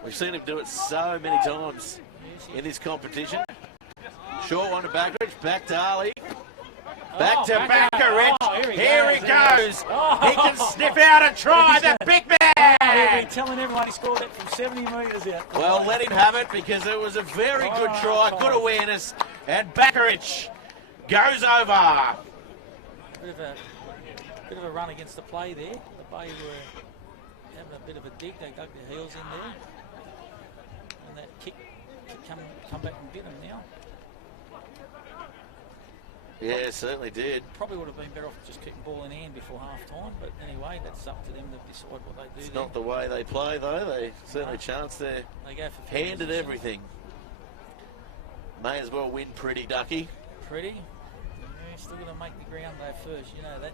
We've seen him do it so many times in this competition. Short one to Backridge, back to Ali. Back to Backridge. Here he goes. He can sniff out a try, the big man. He'll be telling everyone he scored that from 70 metres out. Well, let him have it because it was a very good try, good awareness, and Backridge goes over. Bit of a run against the play there. The Bay were having a bit of a dig. They dug their heels in there. And that kick come back and bit them now. Yeah, it certainly did. Probably would have been better off just keeping ball in hand before half time, but anyway, that's up to them to decide what they do. It's not the way they play though. They certainly chance their they go for hand at everything. May as well win pretty, Ducky. Pretty? Yeah, still got to make the ground though first, you know that.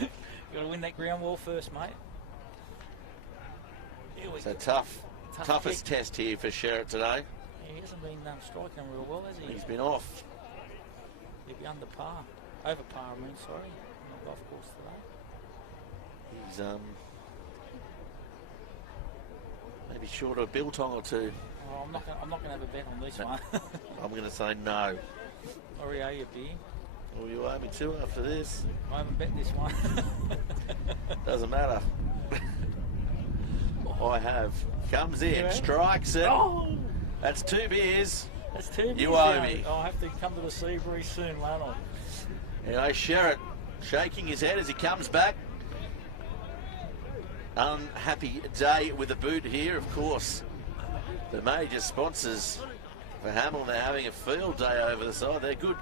You got to win that ground wall first, mate. It's a toughest test here for Sherritt today. Yeah, he hasn't been striking them real well, has he? He's been off. He'll be under par. Over par, I mean, sorry. On the golf course today. He's maybe short of a biltong or two. Oh, I'm not going to have a bet on this one. I'm going to say no. Sorry, owe you a beer. Well, you owe me two after this. I haven't bet this one. Doesn't matter. I have. Comes in, strikes it. Oh! That's 2 beers. That's 2 beers. You owe me. I'll have to come to the sea very soon, won't I? Anyway, Sherritt shaking his head as he comes back. Unhappy day with the boot here, of course. The major sponsors for Hamilton, they're having a field day over the side. They're good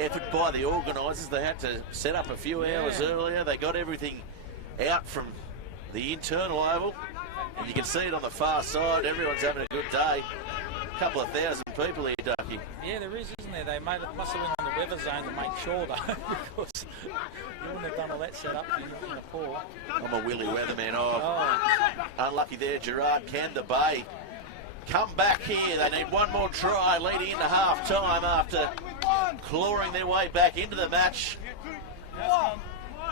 effort by the organisers. They had to set up a few hours earlier. They got everything out from the internal oval. And you can see it on the far side. Everyone's having a good day. A couple of thousand people here, Ducky. Yeah, there is, isn't there? They must have went on the weather zone to make sure, though, because you wouldn't have done all that setup in a pool. I'm a willy weatherman. Unlucky there, Gerard. Can the Bay come back here? They need one more try leading into half-time after clawing their way back into the match. Well,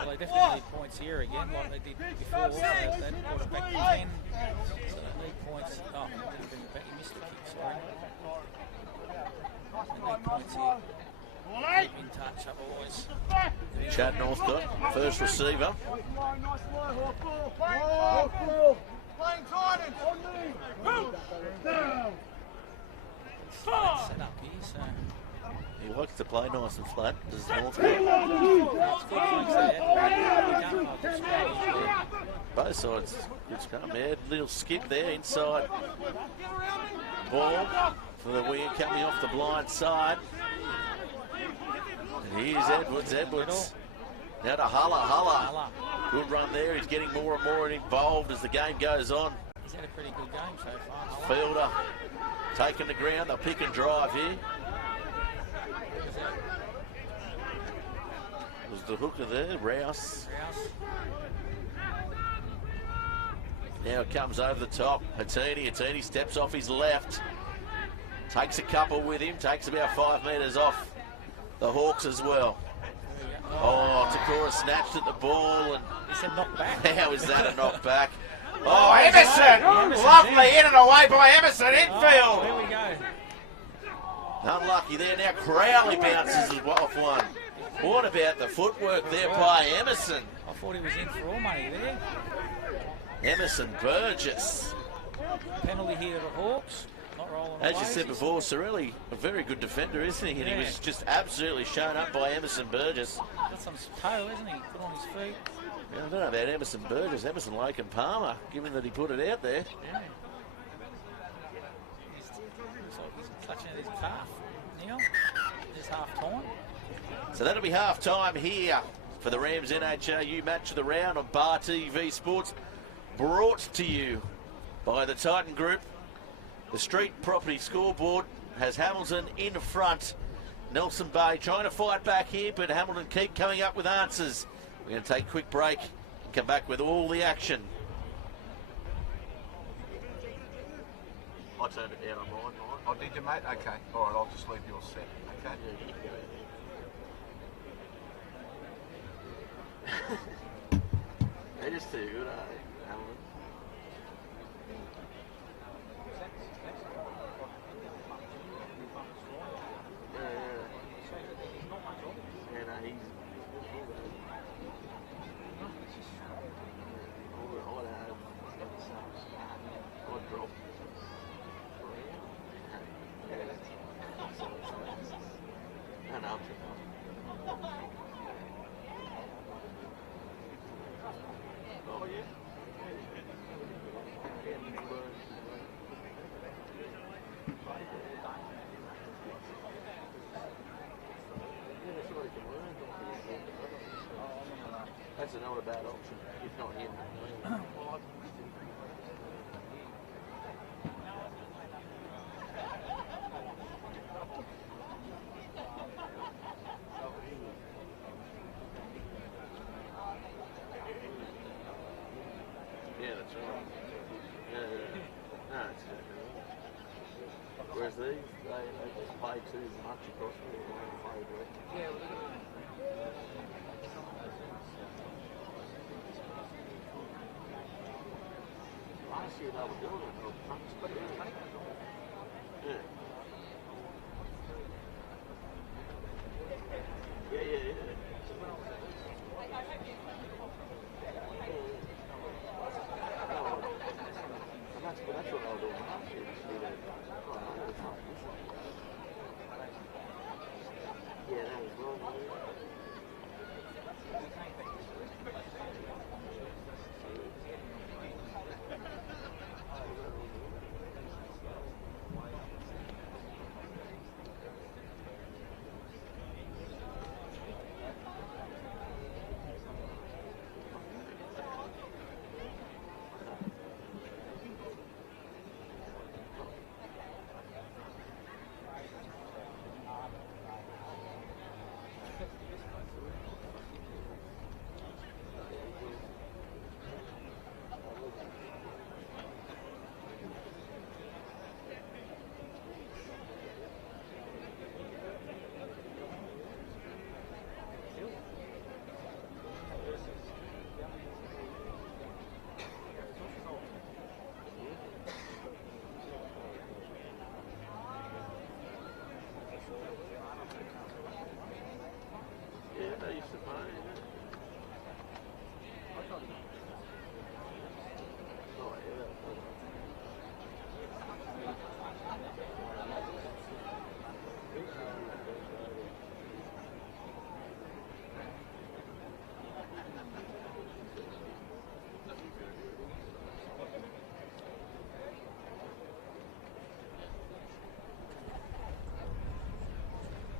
they definitely need points here again, like they did before. So they brought it back to 10. So they need points. Oh, they didn't bring it back. He missed the kick, sorry. They need points here. Keep in touch, otherwise. Chad Northcott, first receiver. Set up here, so. He likes to play nice and flat. Does Northcott. Both sides, good scrum. Yeah, little skip there inside. Ball for the wing coming off the blind side. And here's Edwards. Now to Hulla. Good run there. He's getting more and more involved as the game goes on. He's had a pretty good game so far. Fielder taking the ground. They'll pick and drive here. Was the hooker there, Rouse. Now it comes over the top. Hatini steps off his left. Takes a couple with him. Takes about 5 metres off the Hawks as well. Oh, Takora snatched at the ball and he said knock back. How is that a knock back? Oh, Emerson! Lovely in and away by Emerson, infield! There we go. Unlucky there. Now Crowley bounces off one. What about the footwork there by Emerson? I thought he was in for all money there. Emerson Burgess. Penalty here to the Hawks. Not rolling As away, you said before, Sorelli, a very good defender, isn't he? And he was just absolutely shown up by Emerson Burgess. Got some toe, isn't he? Put on his feet. I don't know about Emerson Burgess, Emerson Lake and Palmer, given that he put it out there. Yeah. Looks like he's clutching at his calf, Neil. It's half time. So that'll be half time here for the Rams NHRU match of the round on Bar TV Sports, brought to you by the Titan Group. The Street Property Scoreboard has Hamilton in front. Nelson Bay trying to fight back here, but Hamilton keep coming up with answers. We're going to take a quick break and come back with all the action. I turned it down on mine. Oh, did you, mate? Okay. All right, I'll just leave yours set. Okay. They're just too good, aren't they, Hamilton? That's not a bad option, if not him. Yeah, that's right. Yeah. No, it's whereas these, they just play too much across the yeah. See what I was doing. Yeah. And that's what I was doing last year. Yeah, that was wrong.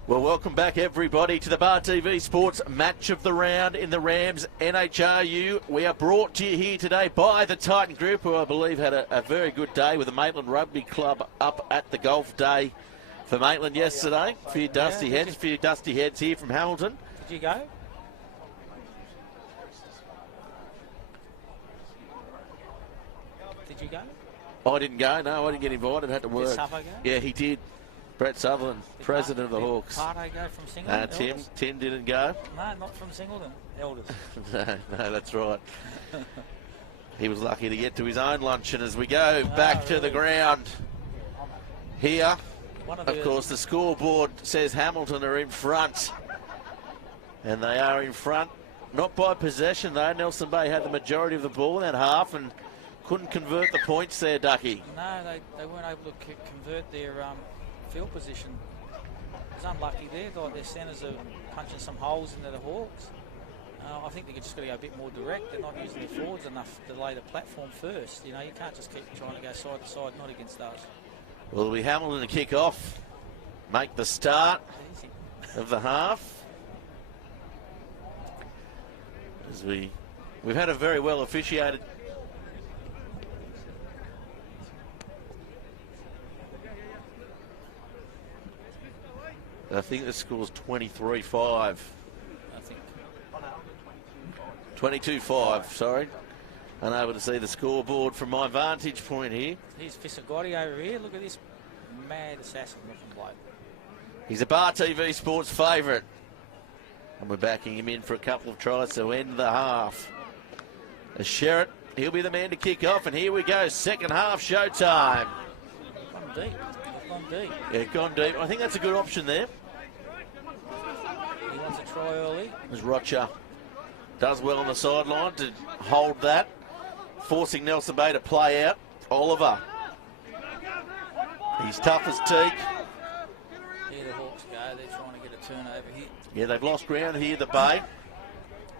Well, welcome back, everybody, to the Bar TV Sports Match of the Round in the Rams NHRU. We are brought to you here today by the Titan Group, who I believe had a very good day with the Maitland Rugby Club up at the golf day for Maitland yesterday. A few dusty heads here from Hamilton. Did you go? Did you go? I didn't go, no, I didn't get invited, had to work. Did Suffolk go? Yeah, he did. Brett Sutherland, president of the Hawks. Pardo go from Singleton? Tim didn't go. No, not from Singleton. Elders. no, that's right. He was lucky to get to his own luncheon as we go back to the ground. Here, of course, the scoreboard says Hamilton are in front. And they are in front, not by possession though. Nelson Bay had the majority of the ball in that half and couldn't convert the points there, Ducky. No, they weren't able to convert their field position. It was unlucky there. Their centres are punching some holes into the Hawks. I think they're just got to go a bit more direct. They're not using their forwards enough to lay the platform first. You know, you can't just keep trying to go side to side, not against those. Well, it'll be Hamilton to kick off, make the start of the half. As we've had a very well officiated. I think the score's 23-5. 22-5, sorry. Unable to see the scoreboard from my vantage point here. Here's Fisagotti over here. Look at this mad assassin looking bloke. He's a Bar TV Sports favourite. And we're backing him in for a couple of tries to end the half. As Sherritt, he'll be the man to kick off. And here we go, second half showtime. Gone deep. Gone deep. Yeah, gone deep. I think that's a good option there. He wants a try early. As Rocher does well on the sideline to hold that, forcing Nelson Bay to play out. Oliver, he's tough as teak. Here the Hawks go, they're trying to get a turnover here. Yeah, they've lost ground here, the Bay.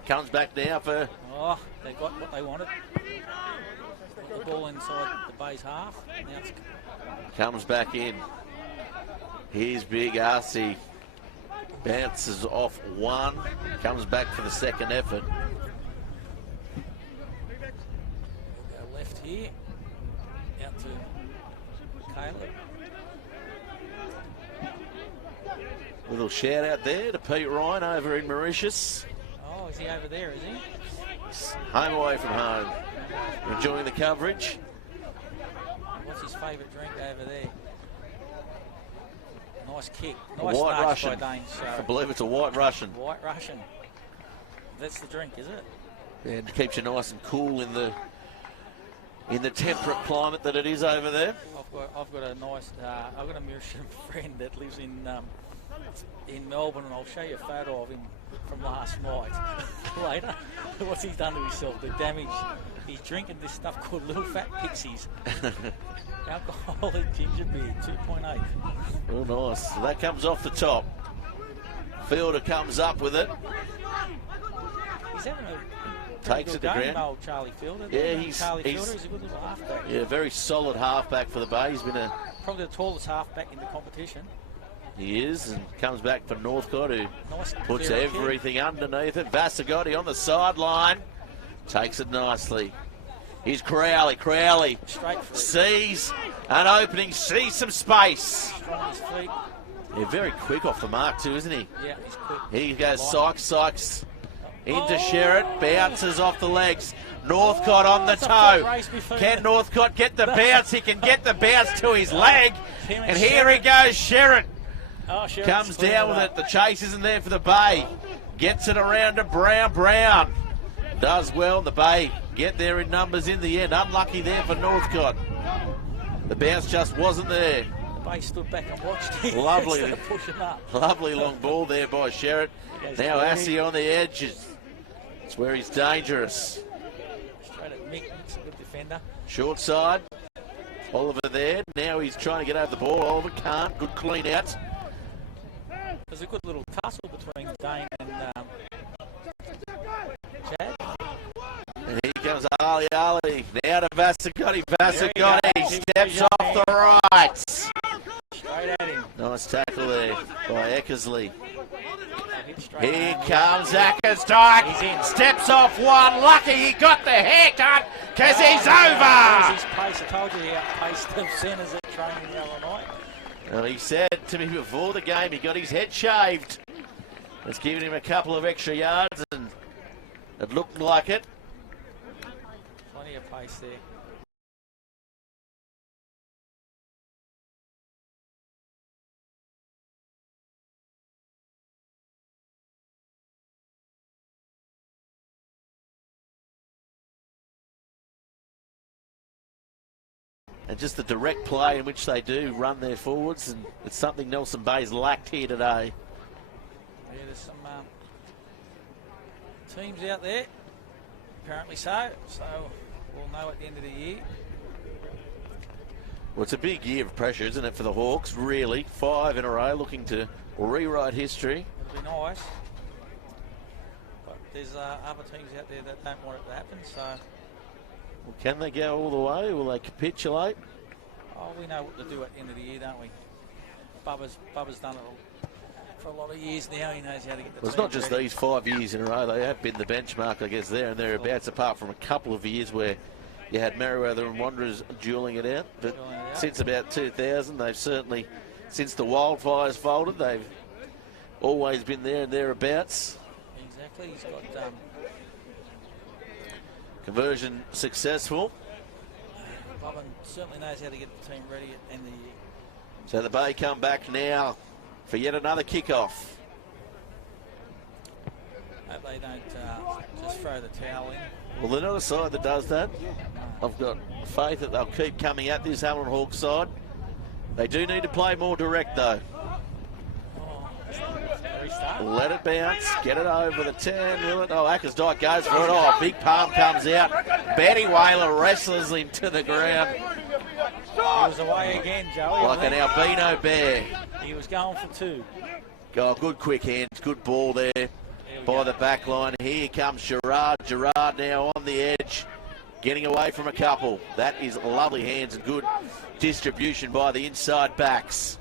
Comes back now for... Oh, they got what they wanted. Put the ball inside the Bay's half. Now it's... Comes back in. Here's Big RC. Bounces off one. Comes back for the second effort. Go left here. Out to Caleb. Little shout out there to Pete Ryan over in Mauritius. Oh, is he over there, is he? Home away from home. Enjoying the coverage. What's his favourite drink over there? Nice kick. Nice White nudge Russian. by Dane Show. I believe it's a White Russian. White Russian. That's the drink, is it? And it keeps you nice and cool in the temperate climate that it is over there. I've got a nice. I've got a Mauritian friend that lives in Melbourne, and I'll show you a photo of him from last night. Later, what's he done to himself? The damage. He's drinking this stuff called Little Fat Pixies. Alcoholic ginger beer, 2.8. Oh, nice. So that comes off the top. Fielder comes up with it. He's having a Takes it to ground. Old Charlie Fielder. Yeah, Fielder. He's a good little halfback. Yeah, very solid halfback for the Bay. He's been probably the tallest halfback in the competition. He is, and comes back for Northcote, who Nice puts clear everything underneath it. Vasagotti on the sideline. Takes it nicely. Here's Crowley. Crowley sees an opening, sees some space. Strong on his feet. Yeah, very quick off the mark too, isn't he? Yeah, he's quick. He goes Sykes into Sherritt, bounces off the legs. Northcote on the toe. Can Northcote get the bounce? He can get the bounce to his leg. And here he goes, Sherritt. Comes down with it. The chase isn't there for the Bay. Gets it around to Brown. Brown does well. The Bay get there in numbers in the end. Unlucky there for Northcote. The bounce just wasn't there. The Bay stood back and watched him. Lovely, pushing up. lovely long ball there by Sherritt. Now Assey on the edges. It's where he's dangerous. Straight at Mick. Mick's a good defender. Short side. Oliver there. Now he's trying to get over the ball. Oliver can't. Good clean out. There's a good little tussle between Dane and Chad. And here comes Ali. Now to Vasagotti. Vasagotti steps off the right. Straight at him. Nice tackle there by Eckersley. Here comes Ackersdyke. Steps off one. Lucky he got the haircut because he's over. His pace. I told you he outpaced the centres at training the other night. Well, he said to me before the game he got his head shaved. It's given him a couple of extra yards, and it looked like it. Plenty of pace there. And just the direct play in which they do run their forwards, and it's something Nelson Bay's lacked here today. Yeah, there's some teams out there, apparently so we'll know at the end of the year. Well, it's a big year of pressure, isn't it, for the Hawks, really. 5 in a row, looking to rewrite history. It'll be nice. But there's other teams out there that don't want it to happen. So, Well, can they go all the way? Will they capitulate? we know what to do at the end of the year, don't we? Bubba's done it for a lot of years now. He knows how to get the Well, it's team not just ready. these 5 years in a row. They have been the benchmark, I guess, there and thereabouts, apart from a couple of years where you had Merriweather and Wanderers duelling it out. But since about 2000, they've certainly, since the Wildfires folded, they've always been there and thereabouts. Exactly. He's got Conversion successful. Bubba certainly knows how to get the team ready at the end of the year. So the Bay come back now for yet another kickoff. Hope they don't just throw the towel in. Well, they're not a side that does that. I've got faith that they'll keep coming at this Hamilton Hawks side. They do need to play more direct, though. Restart. Let it bounce, get it over the 10, will it? Oh, Ackersdyke goes for it. Oh, big palm comes out. Betty Whaler wrestles him to the ground He was away again, Joey. like an albino bear. He was going for 2. Oh, good quick hands, good ball there by the back line. Here comes Gerard. Gerard now on the edge, getting away from a couple. That is lovely hands and good distribution by the inside backs.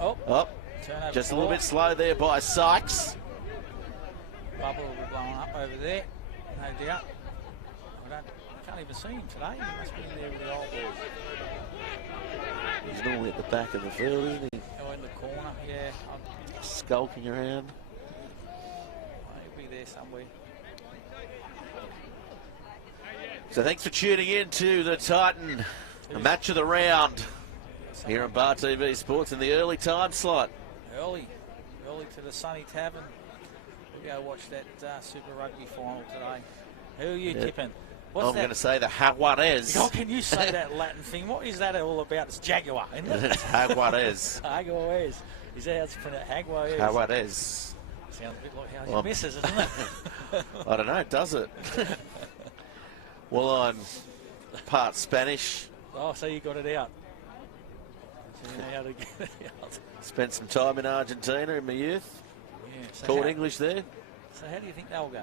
Oh. Turnover Just a little bit slow there by Sykes. Bubba will be blowing up over there, no doubt. I can't even see him today. He must be in there with the old boys. He's normally at the back of the field, isn't he? Oh, in the corner, yeah. Skulking around. He'll be there somewhere. So thanks for tuning in to the Titan match of the round here on Bar TV Sports in the early time slot. Early to the Sunny Tavern. We'll go watch that Super Rugby final today. Who are you tipping? What's I'm that? going to say the Jaguares. Oh, can you say that Latin thing? What is that all about? It's Jaguar, isn't it? It's Jaguares. Jaguares. Is that how it's pronounced? Jaguares. Jaguares. Sounds a bit like how your missus, isn't it? I don't know, does it? Well, I'm part Spanish. Oh, so you got it out. So you know how to get it out. Spent some time in Argentina in my youth. Yeah, so Taught English there. So how do you think they'll go?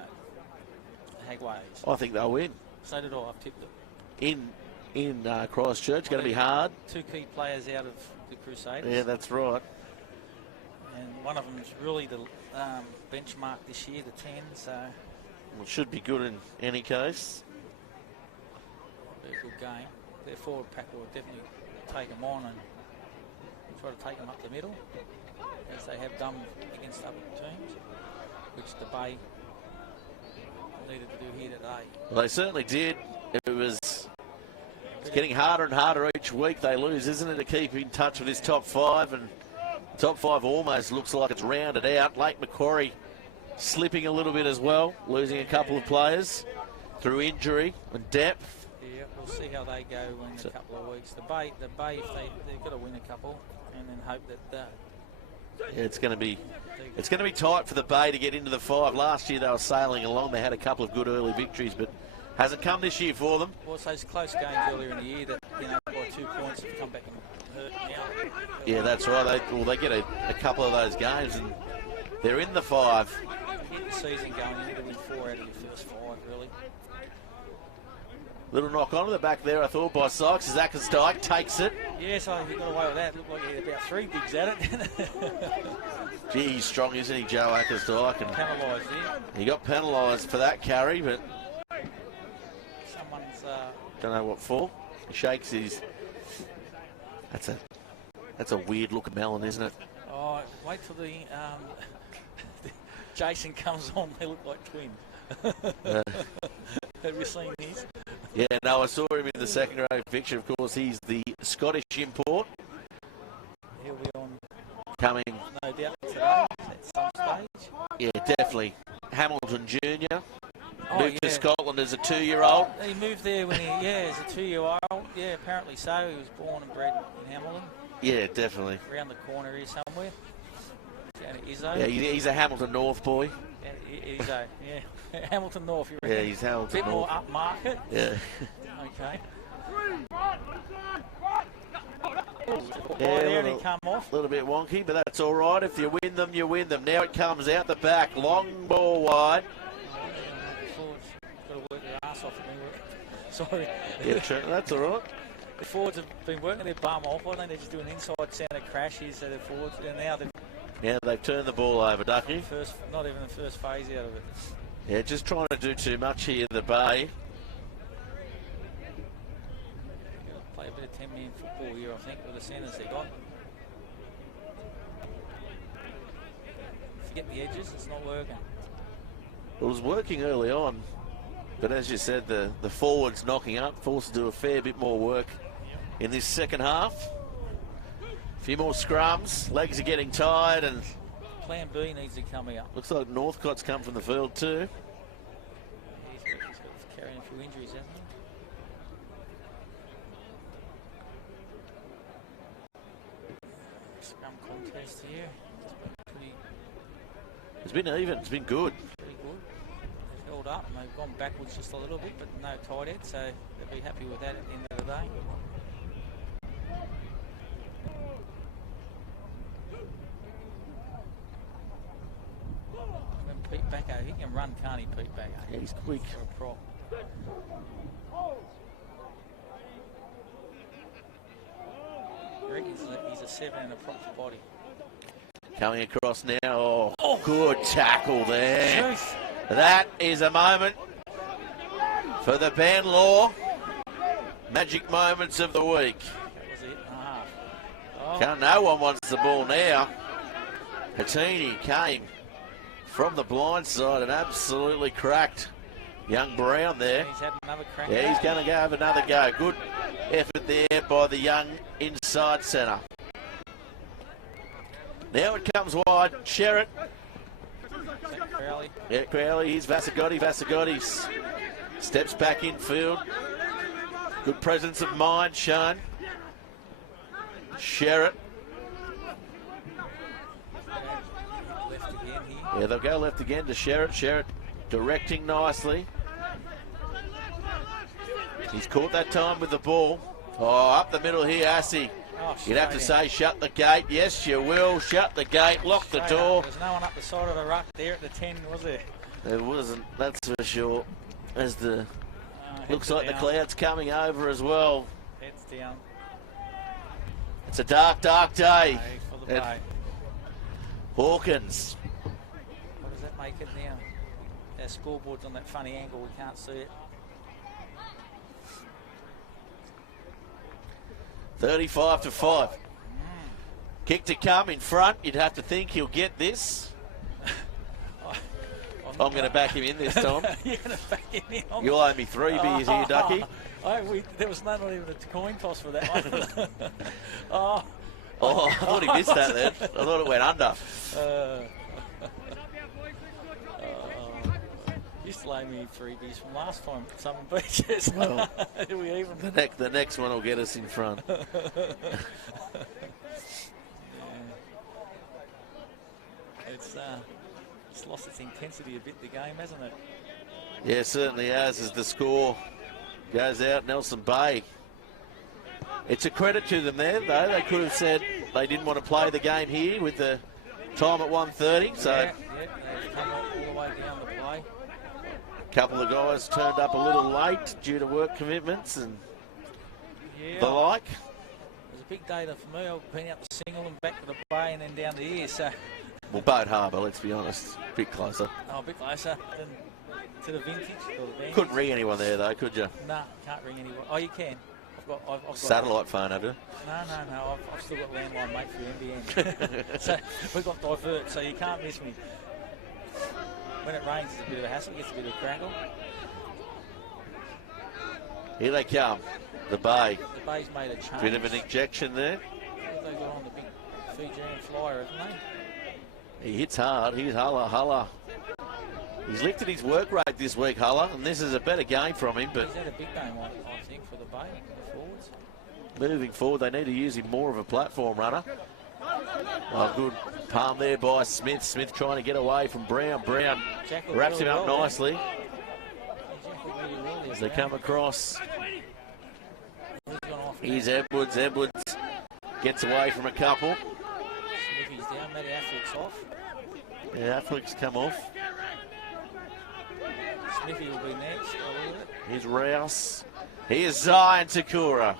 The Jaguares. I think they'll win. So did I. I've tipped it. In Christchurch, going to be hard. 2 key players out of the Crusaders. Yeah, that's right. And one of them is really the benchmark this year, the 10. So Well, it should be good in any case. it'll be a good game. Their forward pack will definitely take them on and try to take them up the middle, as they have done against other teams, which the Bay needed to do here today. Well, they certainly did. It's getting harder and harder each week they lose, isn't it, to keep in touch with this top 5, and top 5 almost looks like it's rounded out. Lake Macquarie slipping a little bit as well, losing a couple of players through injury and depth. Yeah, we'll see how they go in a couple of weeks. The Bay, if they've got to win a couple, and then hope that. Yeah, it's going to be tight for the Bay to get into the 5. Last year they were sailing along. They had a couple of good early victories, but hasn't come this year for them. Well, it's those close games earlier in the year that, by 2 points have come back and hurt now. Yeah, that's right. They get a couple of those games and they're in the 5. Get the season going, you need to win 4 out of your first 5, really. Little knock onto the back there, I thought, by Sykes as Ackersdyke takes it. Yeah, so he got away with that. Looked like he had about 3 digs at it. Gee, he's strong, isn't he, Joe Ackersdyke? And Penalised there. he got penalised for that carry, but Someone's... don't know what for. He shakes his... That's a weird looking melon, isn't it? Oh, wait till the Jason comes on. They look like twins. Have you seen these? Yeah, no, I saw him in the second grade picture. Of course, he's the Scottish import. He'll be on, Coming, no doubt, today at some stage. yeah, definitely. Hamilton Jr. Oh, moved to Scotland as a 2-year-old. He moved there when as a 2-year-old. Yeah, apparently so. He was born and bred in Hamilton. Yeah, definitely. Around the corner here somewhere. Down at Izzo. Yeah, he's a Hamilton North boy. Yeah, Izzo, yeah. Hamilton North, you reckon? Yeah, he's Hamilton bit North. more upmarket. Yeah. Okay. Yeah, there he come off. A little bit wonky, but that's all right. If you win them, you win them. Now it comes out the back. Long ball wide. ass off at me. Sorry. Yeah, that's all right. The forwards have been working their bum off. I think they're just doing inside centre crashes, so the forwards, and now They've turned the ball over, Ducky. not even the first phase out of it. Yeah, just trying to do too much here, the Bay. Play a bit of 10-man football here, I think, with the centres they got. Forget the edges, it's not working. It was working early on, but as you said, the forwards knocking up, forced to do a fair bit more work in this second half. A few more scrums, legs are getting tired, and Plan B needs to come out. looks like Northcott's come from the field too. He's got carrying a few injuries, hasn't he? Scrum contest here. It's been even, it's been good. Pretty good. They've held up and they've gone backwards just a little bit, but no tight end, so they'll be happy with that at the end of the day. Pete Bacco, he can run, can't he, Pete Bacco? Yeah, he's quick. For a prop. I reckon he's a 7 in a prop's body. Coming across now. Oh, good tackle there. Truth. That is a moment for the Ben Law magic moments of the week. That was it and a half. Oh. No one wants the ball now. Hatini came from the blind side and absolutely cracked young Brown there. He's had another crack. Yeah, he's going to go have another go. Good effort there by the young inside centre. Now it comes wide. Sherritt. Crowley. Yeah, Crowley. Here's Vasagotti. Vasagotti steps back in field. Good presence of mind shown. Sherritt. Left again here. Yeah, they'll go left again to Sherritt. Sherritt directing nicely. He's caught that time with the ball. Oh, up the middle here, Assey. Oh, You'd have to say shut the gate. Yes, you will. Shut the gate. Lock the door. There's no one up the side of the ruck there at the 10, was there? There wasn't, that's for sure. As the looks like the clouds coming over as well. Heads down. It's a dark, dark day. For the Bay. Hawkins. What does that make it now? Our scoreboard's on that funny angle. We can't see it. 35-5. Kick to come in front. You'd have to think he'll get this. I'm going to back him in this time. You're going to back him in? You'll owe me 3 beers here, Ducky. There was not even a coin toss for that one. Oh, I thought he missed that then. I thought it went under. You still owe me 3 beers from last time at Southern Beaches. Well, we even? The next one will get us in front. It's lost its intensity a bit, the game, hasn't it? Yeah, certainly has, as the score goes out. Nelson Bay. It's a credit to them there, though. They could have said they didn't want to play the game here with the time at 1:30. So yeah, they've come all the way down the play. a couple of guys turned up a little late due to work commitments and the like. It was a big day for me. I've been out to Single and back to the Bay and then down to here. So. Well, Boat Harbour, let's be honest, a bit closer. Oh, a bit closer than to the Vintage or the Vantage. Couldn't ring anyone there, though, could you? Nah, can't ring anyone. Oh, you can. I've got satellite phone, have you? No. I've still got landline, mate, for NBN. So we've got divert, so you can't miss me. When it rains, it's a bit of a hassle. It gets a bit of a crackle. Here they come, the Bay. The Bay's made a change. Bit of an injection there. They got on the big Fijian flyer, haven't they? He hits hard. He's Hulla. He's lifted his work rate this week, Hulla, and this is a better game from him. But he's had a big game, I think, for the Bay, the forwards. Moving forward, they need to use him more of a platform runner. Oh, good palm there by Smith. Smith trying to get away from Brown. Brown wraps him up nicely. As they come across. Here's Edwards. Edwards gets away from a couple. Smithy's down, Matty Affleck's off. Yeah, Affleck's come off. Smithy will be next. Here's Rouse. Here's Zion Takura.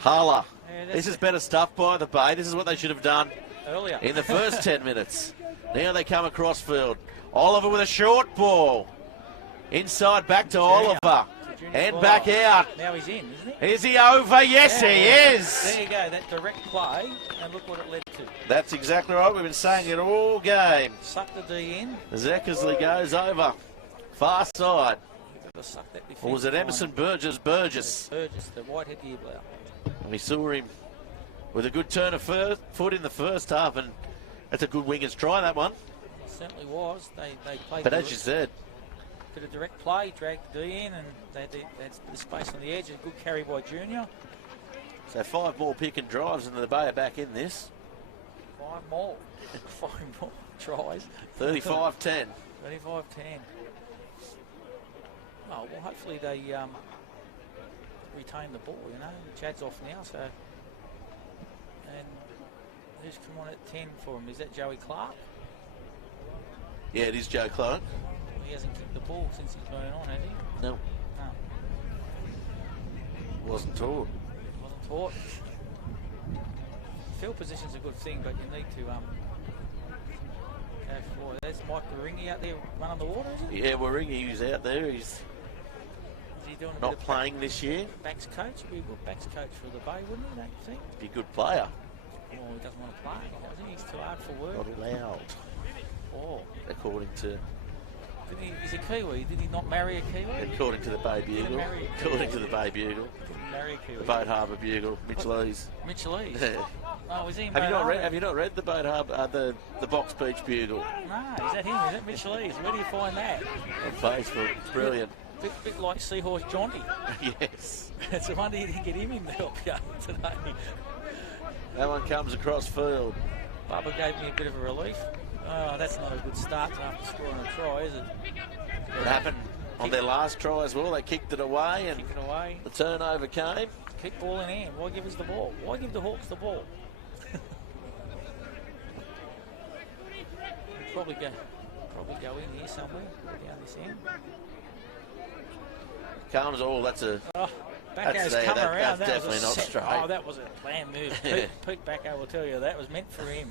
Huller. Yeah, This is better stuff by the Bay. This is what they should have done earlier in the first 10 minutes. Now they come across field. Oliver with a short ball. Inside back to Oliver. And back out. Now he's in, isn't he? Is he over? Yes, he is. There you go, that direct play, and look what it led to. That's exactly right. We've been saying it all game. Suck the D in. Eckersley goes over. Far side. Suck that Or was it Emerson Burgess? Burgess, the white-head gear blower. We saw him with a good turn of foot in the first half, and that's a good winger's try, that one. It certainly was. They played. But as you said, did a direct play, dragged the D in, and they had the space on the edge. A good carry by Junior. So 5 more pick and drives, and the Bay are back in this. 5 more. 5 more tries. 35-10. 35-10. Oh, well, hopefully they retain the ball, you know. Chad's off now, so. And who's come on at 10 for him? Is that Joey Clark? Yeah, it is Joe Clark. He hasn't kicked the ball since he's been on, has he? No. No. Wasn't taught. Wasn't taught. Field position's a good thing, but you need to go forward. There's Mike Waringi out there running the water, is it? Yeah, Waringi, he's out there. He's he doing a not bit of playing this year. Backs coach? Be a good backs coach for the Bay, wouldn't he, don't you think? Be a good player. Oh, he doesn't want to play, does he? He's too hard for work. Not allowed. Oh. According to... He's a Kiwi. Did he not marry a Kiwi? According to the Bay Bugle. According to the Bay Bugle. Didn't marry a Kiwi. The Boat Harbour Bugle. Mitch Lees. Mitch Lees? Oh, is he in have you not read the Boat Harbour, the Box Beach Bugle? No, is that him? Is that Mitch Lees? Where do you find that? On Facebook. It's brilliant. Bit like Seahorse Jonty. Yes. It's a wonder you didn't get him in the help game today. That one comes across field. Bubba gave me a bit of a relief. Oh, that's not a good start after scoring a try, is it? It happened on their last try as well. They kicked it away, and kick it away. The turnover came. Kick ball in hand. Why give us the ball? Why give the Hawks the ball? probably go in here somewhere down this end. Comes all. That's a. Oh, Backo's come around. That's definitely not straight. Oh, that was a planned move. Pete Backo will tell you that was meant for him.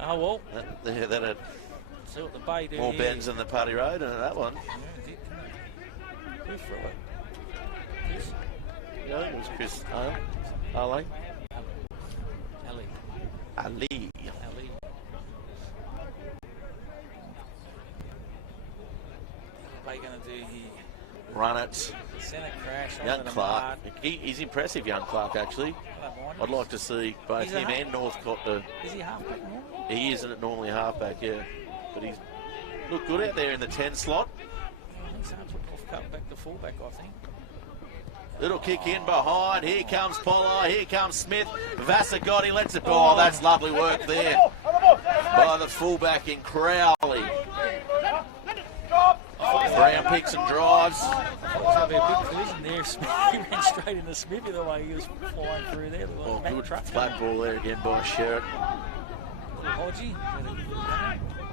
Oh well. That had see what the Bay do more here. bends than the Party Road, and that one. Who threw it? Chris? Yeah, it was Chris. Ali. Ali. What are they going to do here? Run it. Centre crash. Young Clark. He's impressive, young Clark, actually. I'd like to see both him and Northcott. Is he halfback now? He isn't normally a halfback, yeah. But he's looked good out there in the 10 slot. I think someone took off cut back to fullback, I think. Little kick in behind. Here comes Pollard. Here comes Smith. Vassagotti lets it. Oh, that's lovely work there by the fullback in Crowley. Brown picks and drives. There's going to be a big collision there. He ran straight into Smithy the way he was flying through there. Oh, good flat ball there again by Sherritt. Hodgie.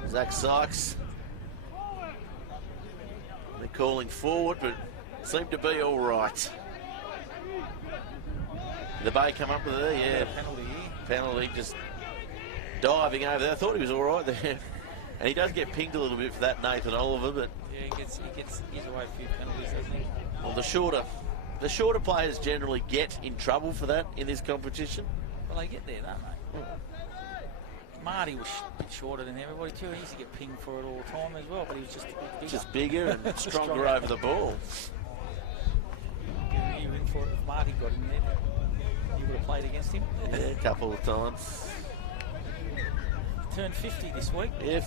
Zach Sykes. They're calling forward, but seem to be all right. The Bay come up with it there, yeah. Penalty, just diving over there. I thought he was all right there. And he does get pinged a little bit for that, Nathan Oliver, but... Yeah, he gets away a few penalties, doesn't he? Well, the shorter players generally get in trouble for that in this competition. Well, they get there, don't they? Marty was a bit shorter than everybody too. He used to get pinged for it all the time as well, but he was just a bit bigger. Just bigger and stronger over the ball. You in for it if Marty got in there. You would have played against him. Yeah, a couple of times. Turned 50 this week. Yeah,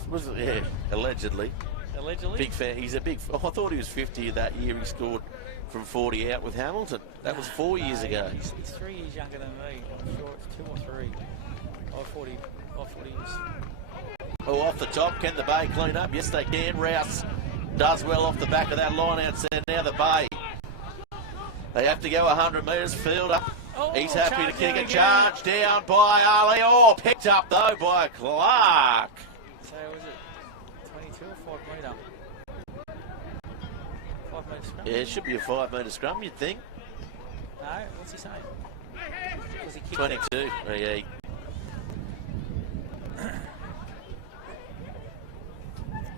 allegedly. Allegedly? Big fan. He's a big... I thought he was 50 that year. He scored from 40 out with Hamilton. That was 4 years ago. He's 3 years younger than me. I'm sure it's 2 or 3. I thought he was... Oh, off the top. Can the Bay clean up? Yes, they can. Rouse does well off the back of that line outside. Now the Bay. They have to go 100 metres. Fielder. Oh, he's happy to kick a charge down by Ali. Oh, picked up though by Clark. scrum. Yeah, it should be a 5 metre scrum, you'd think. No, what's he saying? Was he kicked 22. it? Oh, yeah.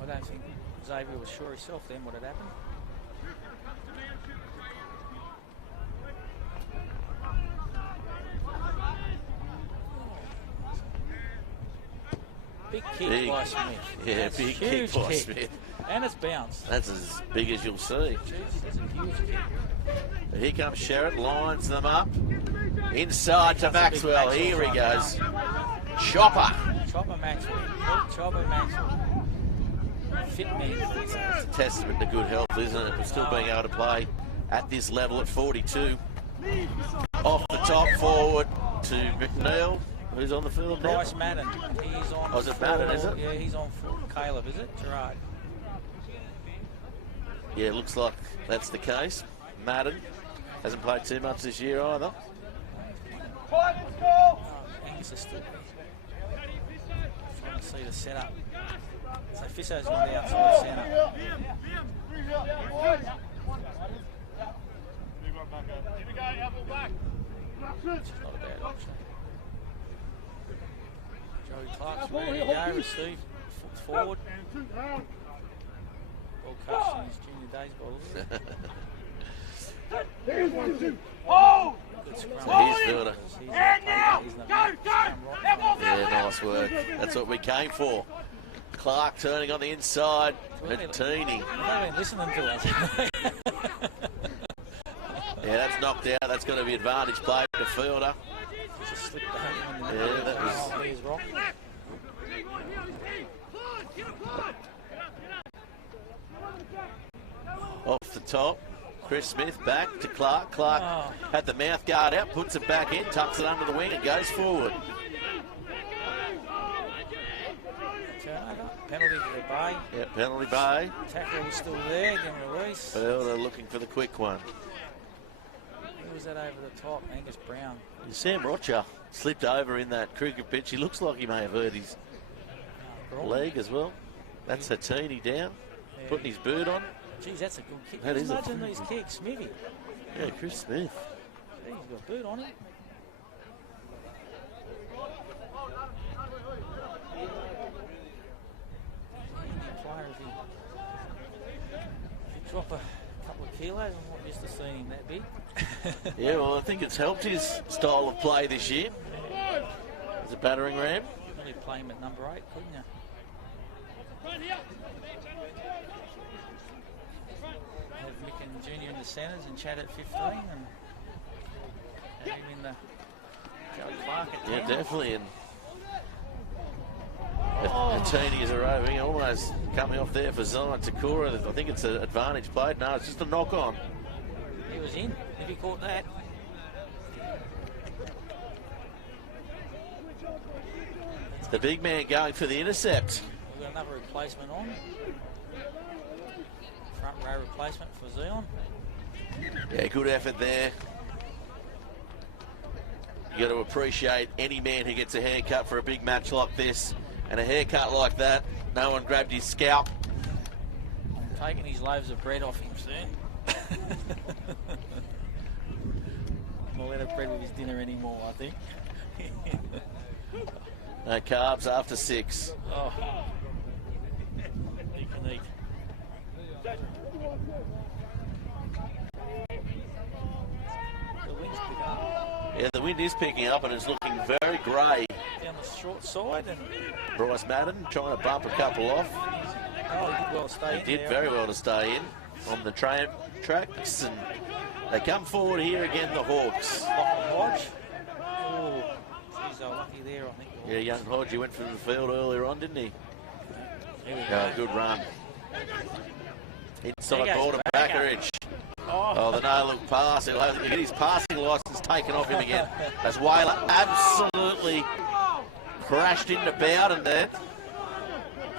I don't think Xavier was sure himself then what had happened. Big kick by Smith. Yeah, That's big huge kick by Smith. And it's bounced. That's as big as you'll see. Jeez, that's a huge kick. Here comes Sherritt, lines them up. Inside to Maxwell. Here he goes. Chopper. Chopper Maxwell. Chopper Maxwell. Fit man. It's a testament to good health, isn't it? But still being able to play at this level at 42. Off the top, forward to McNeil. Who's on the field now? Bryce Madden. He's on. Oh, is it Madden, is it? Yeah, he's on for Caleb, is it? Gerard. Yeah, looks like that's the case. Madden hasn't played too much this year either. Angus is still trying to see the setup. So Fisso's on the outside centre. Which is not a bad option. Joey Clark's ready to go, receive, foot forward. Well coached in his junior days by all of it. Good scrum. So here's Fielder. Yeah, nice work. That's what we came for. Clark turning on the inside. Mattini. They've been listening to us. Yeah, that's knocked out. That's going to be advantage play to Fielder. Just slipped the hook in the Yeah, that was... He's wrong. Off the top. Chris Smith back to Clark. Clark had the mouth guard out, puts it back in, tucks it under the wing and goes forward. Penalty for the Bay. Yeah, penalty Bay. Tackle was still there, again release. Fielder looking for the quick one. Who was that over the top? Angus Brown. Sam Rocher slipped over in that cricket pitch. He looks like he may have hurt his leg as well. That's Hatini down, putting his boot on. Geez, that's a good kick. That is imagine these kicks, Smithy. Yeah, Chris Smith. He's got a boot on him. Player, if he drop a couple of kilos, I'm not used to seeing him that big. Yeah, well, I think it's helped his style of play this year. As a battering ram. You really play him at number 8, couldn't you? Have Mick and Junior in the centres and Chad at 15 and have him in the Joey Clark at 10. Yeah, definitely. And Hatini is arriving, almost coming off there for Zion Takura. I think it's an advantage play. No, it's just a knock on. He was in, if he caught that. The big man going for the intercept. We've got another replacement on. Front row replacement for Zion. Yeah, good effort there. You got to appreciate any man who gets a haircut for a big match like this. And a haircut like that, no one grabbed his scalp. I'm taking his loaves of bread off him soon. I'm not let him bread with his dinner anymore, I think. No carbs after 6. Oh. He can eat. The wind's picking up. Yeah, the wind is picking up and it's looking very grey. Down the short side and Bryce Madden trying to bump a couple off. he did well to stay in. He did there. very well to stay in on the tracks, and they come forward here again, the Hawks. Hodge. Oh, geez, they're lucky there, I think. Yeah, young Hodge, he went from the field earlier on, didn't he? Here we Yeah, go. good run. Inside There ball to goes Backer. Backerich. Oh, Oh, the no-look pass. He'll have to get his passing licence taken off him again. As Whaler absolutely crashed into Bowden there.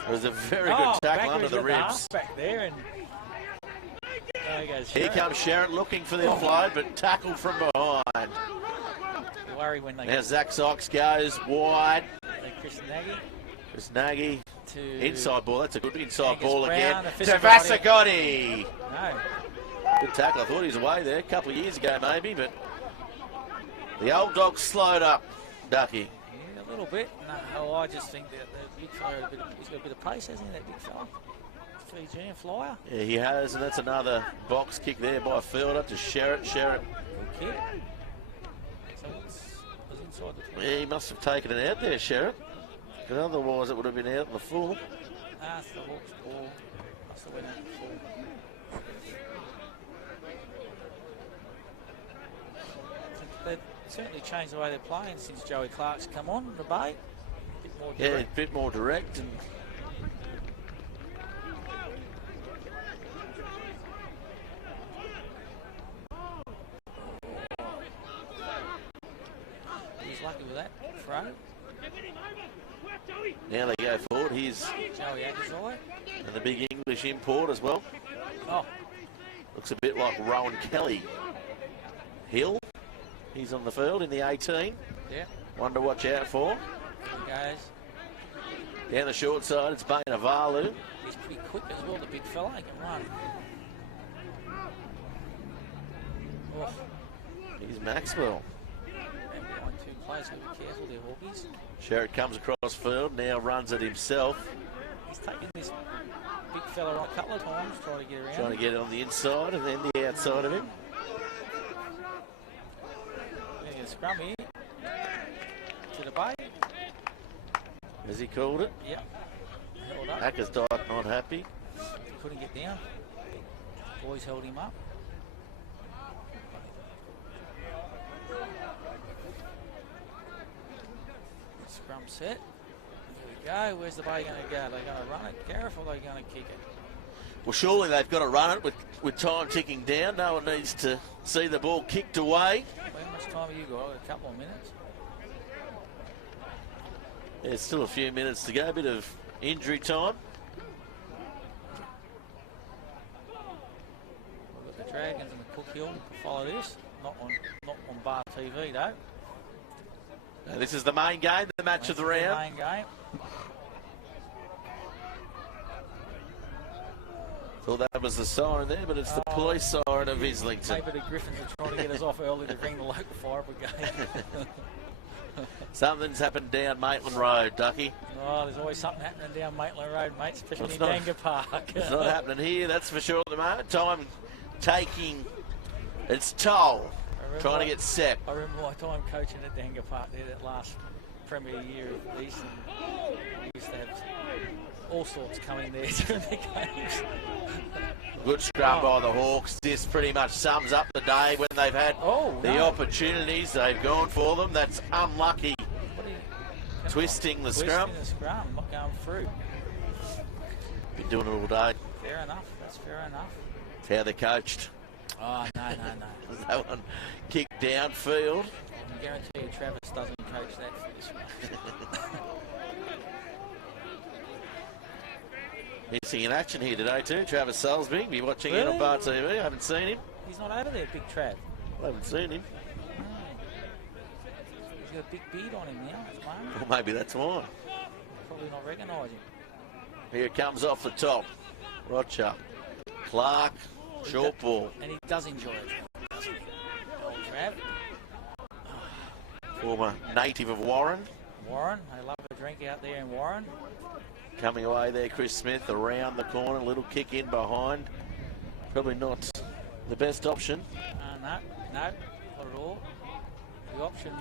It was a very good tackle under the ribs. Back there and there he goes. Here comes Sherritt looking for the offload, but tackled from behind. Worry when they Now get Zach Sykes goes wide. Chris Nagy Chris Nagy. to Inside ball. That's a good inside Angus ball Brown, again. the To Fissagotti. Vassagotti. No. Good tackle. I thought he was away there a couple of years ago maybe, but the old dog slowed up, Ducky. Yeah, a little bit. No, I just think that the big fella, he's got a bit of pace, hasn't he, that big fella? Fijian flyer. Yeah, he has, and that's another box kick there by Fielder to Sherritt. Good kick. So was inside the 20. Yeah, he must have taken it out there, Sherritt. Because otherwise it would have been out in the full. That's the Hawks ball. Must have went out in the full. They've certainly changed the way they're playing since Joey Clark's come on the Bay. A bit more direct. Yeah, a bit more direct. And He's lucky with that throw. now they go forward. Here's Joey Agazai. and the big English import as well. Oh, Looks a bit like Rowan Kelly. Hill, he's on the field in the 18. yeah. One to watch out for. He goes. Down the short side, it's Bain Avalu. He's pretty quick as well, the big fella. He can run. Oh, Here's Maxwell. and behind two players. Got to be careful there, Hawkies. Sherritt comes across field, now runs it himself. He's taken this big fella on a couple of times, trying to get around. Trying to get it on the inside and then the outside of him. There's a scrum here. To the Bay. As he called it. Yep. Held up. Hackers Dyke not happy. He couldn't get down. Boys held him up. Scrum set. Here we go. Where's the Bay going to go? They're going to run it, Gareth, or they're going to kick it? Well, surely they've got to run it with time ticking down. No one needs to see the ball kicked away. How much time have you got? A couple of minutes. There's still a few minutes to go. A bit of injury time. We've got the Dragons and the Cook Hill to follow this. Not on Bar TV though. Now, this is the main game, the match of the round. Main game. Thought that was the siren there, but it's the police siren of Islington. Maybe the Griffins are trying to get us off early to bring the local fire brigade. Something's happened down Maitland Road, Ducky. Oh, there's always something happening down Maitland Road, mate, especially It's in not- Danga Park. It's not happening here, that's for sure at the moment. Time taking its toll, trying to get set. I remember my time coaching at Danga Park there, that last Premier year of the East, and we used to have all sorts coming there during the games. Good scrum by the Hawks. This pretty much sums up the day when they've had the opportunities. They've gone for them. That's unlucky. Twisting the scrum. Twisting the scrum, not going through. Been doing it all day. Fair enough, that's fair enough. It's how they're coached. Oh, no. That one kicked downfield. I guarantee you Travis doesn't coach that for this one. Missing in action here today too. Travis Salisbury. Be watching it on Bar TV. I haven't seen him. He's not over there, Big Trav. I haven't seen him. He's got a big beard on him now at the moment. Well, maybe that's why. Probably not recognising. Here it comes off the top. Roger. Clark. Short ball. And he does enjoy it, doesn't he? Old Trav. Former native of Warren. Warren, they love a drink out there in Warren. Coming away there, Chris Smith around the corner. Little kick in behind. Probably not the best option. No, not at all. The option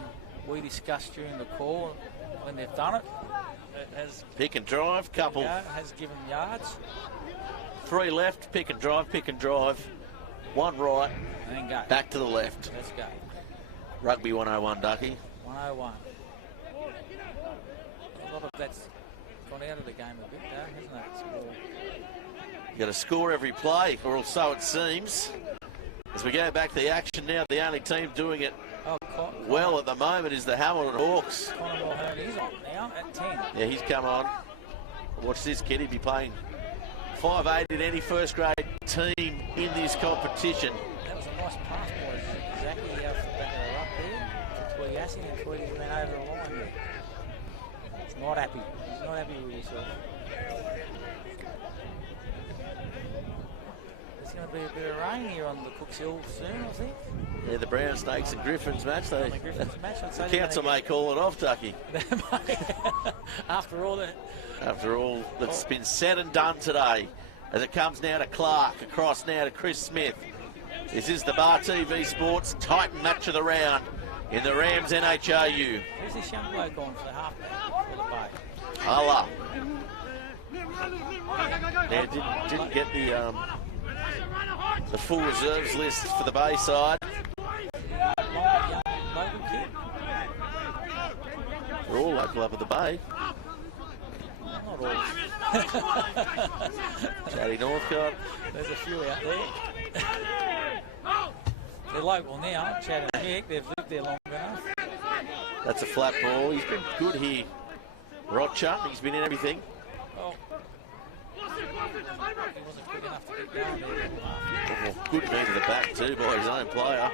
we discussed during the call when they've done it, it has Pick and drive. Couple. has given yards. 3 left. Pick and drive. 1 right. And then go. Back to the left. Let's go. Rugby 101, Ducky. 101. A lot of that's gone out of the game a bit, though, hasn't it? It's more... You got to score every play, or so it seems. As we go back to the action now, the only team doing it well at the moment is the Hamilton Hawks. Conor Mulhern is on now at 10. Yeah, he's come on. Watch this kid, he'd be playing 5'8" in any first grade team in this competition. That was a nice pass, boys. Exactly out the back of the ruck there to Tweedy and Tweedy's been over the line there. He's not happy. He's not happy with himself. As It's going to be a bit of rain here on the Cooks Hill soon, I think. Yeah, the Brown Snakes and Griffins match. On the Griffins match, I'd say The council may call it off, Ducky. After all that. After all that's been said and done today, as it comes now to Clark, across now to Chris Smith. This is the Bar TV Sports Titan match of the round in the Rams NHRU. Who's this young bloke on for the halfback for the Bay? Allah. Yeah, didn't get the full reserves list for the Bay side. Local kid? They're all local up at the Bay. Not all. Chatty Northcote. There's a few out there. They're local now. Chad and Mick, they've lived there long enough. That's a flat ball. He's been good here. Rocha, he's been in everything. Oh. He wasn't quick enough to get down there. Oh, good move to the back too by his own player.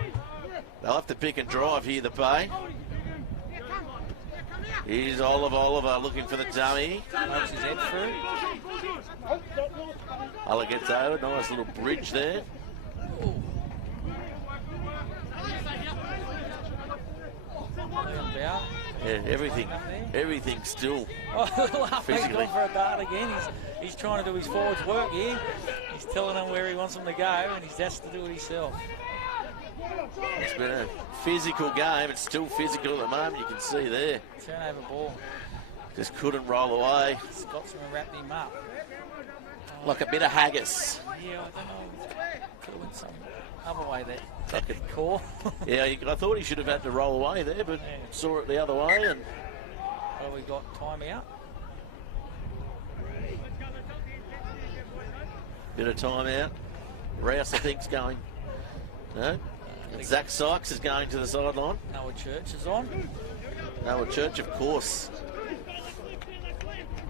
They'll have to pick and drive here, the Bay. Here's Oliver looking for the dummy. Pokes his head through. Oliver gets over. Nice little bridge there. Yeah, everything still physically. Gone for a dart again. He's trying to do his forwards work here. He's telling them where he wants them to go, and he's has to do it himself. It's been a physical game. It's still physical at the moment. You can see there. Turnover ball. Just couldn't roll away. Scotsman wrapped him up. Like a bit of haggis. Yeah, I don't know. Could have went some other way there. That good call. Yeah, I thought he should have had to roll away there, but saw it the other way. And well, we got time out. Bit of time out. Rouse, I think, is going. No? And Zach Sykes is going to the sideline. Noah Church is on. Noah Church, of course.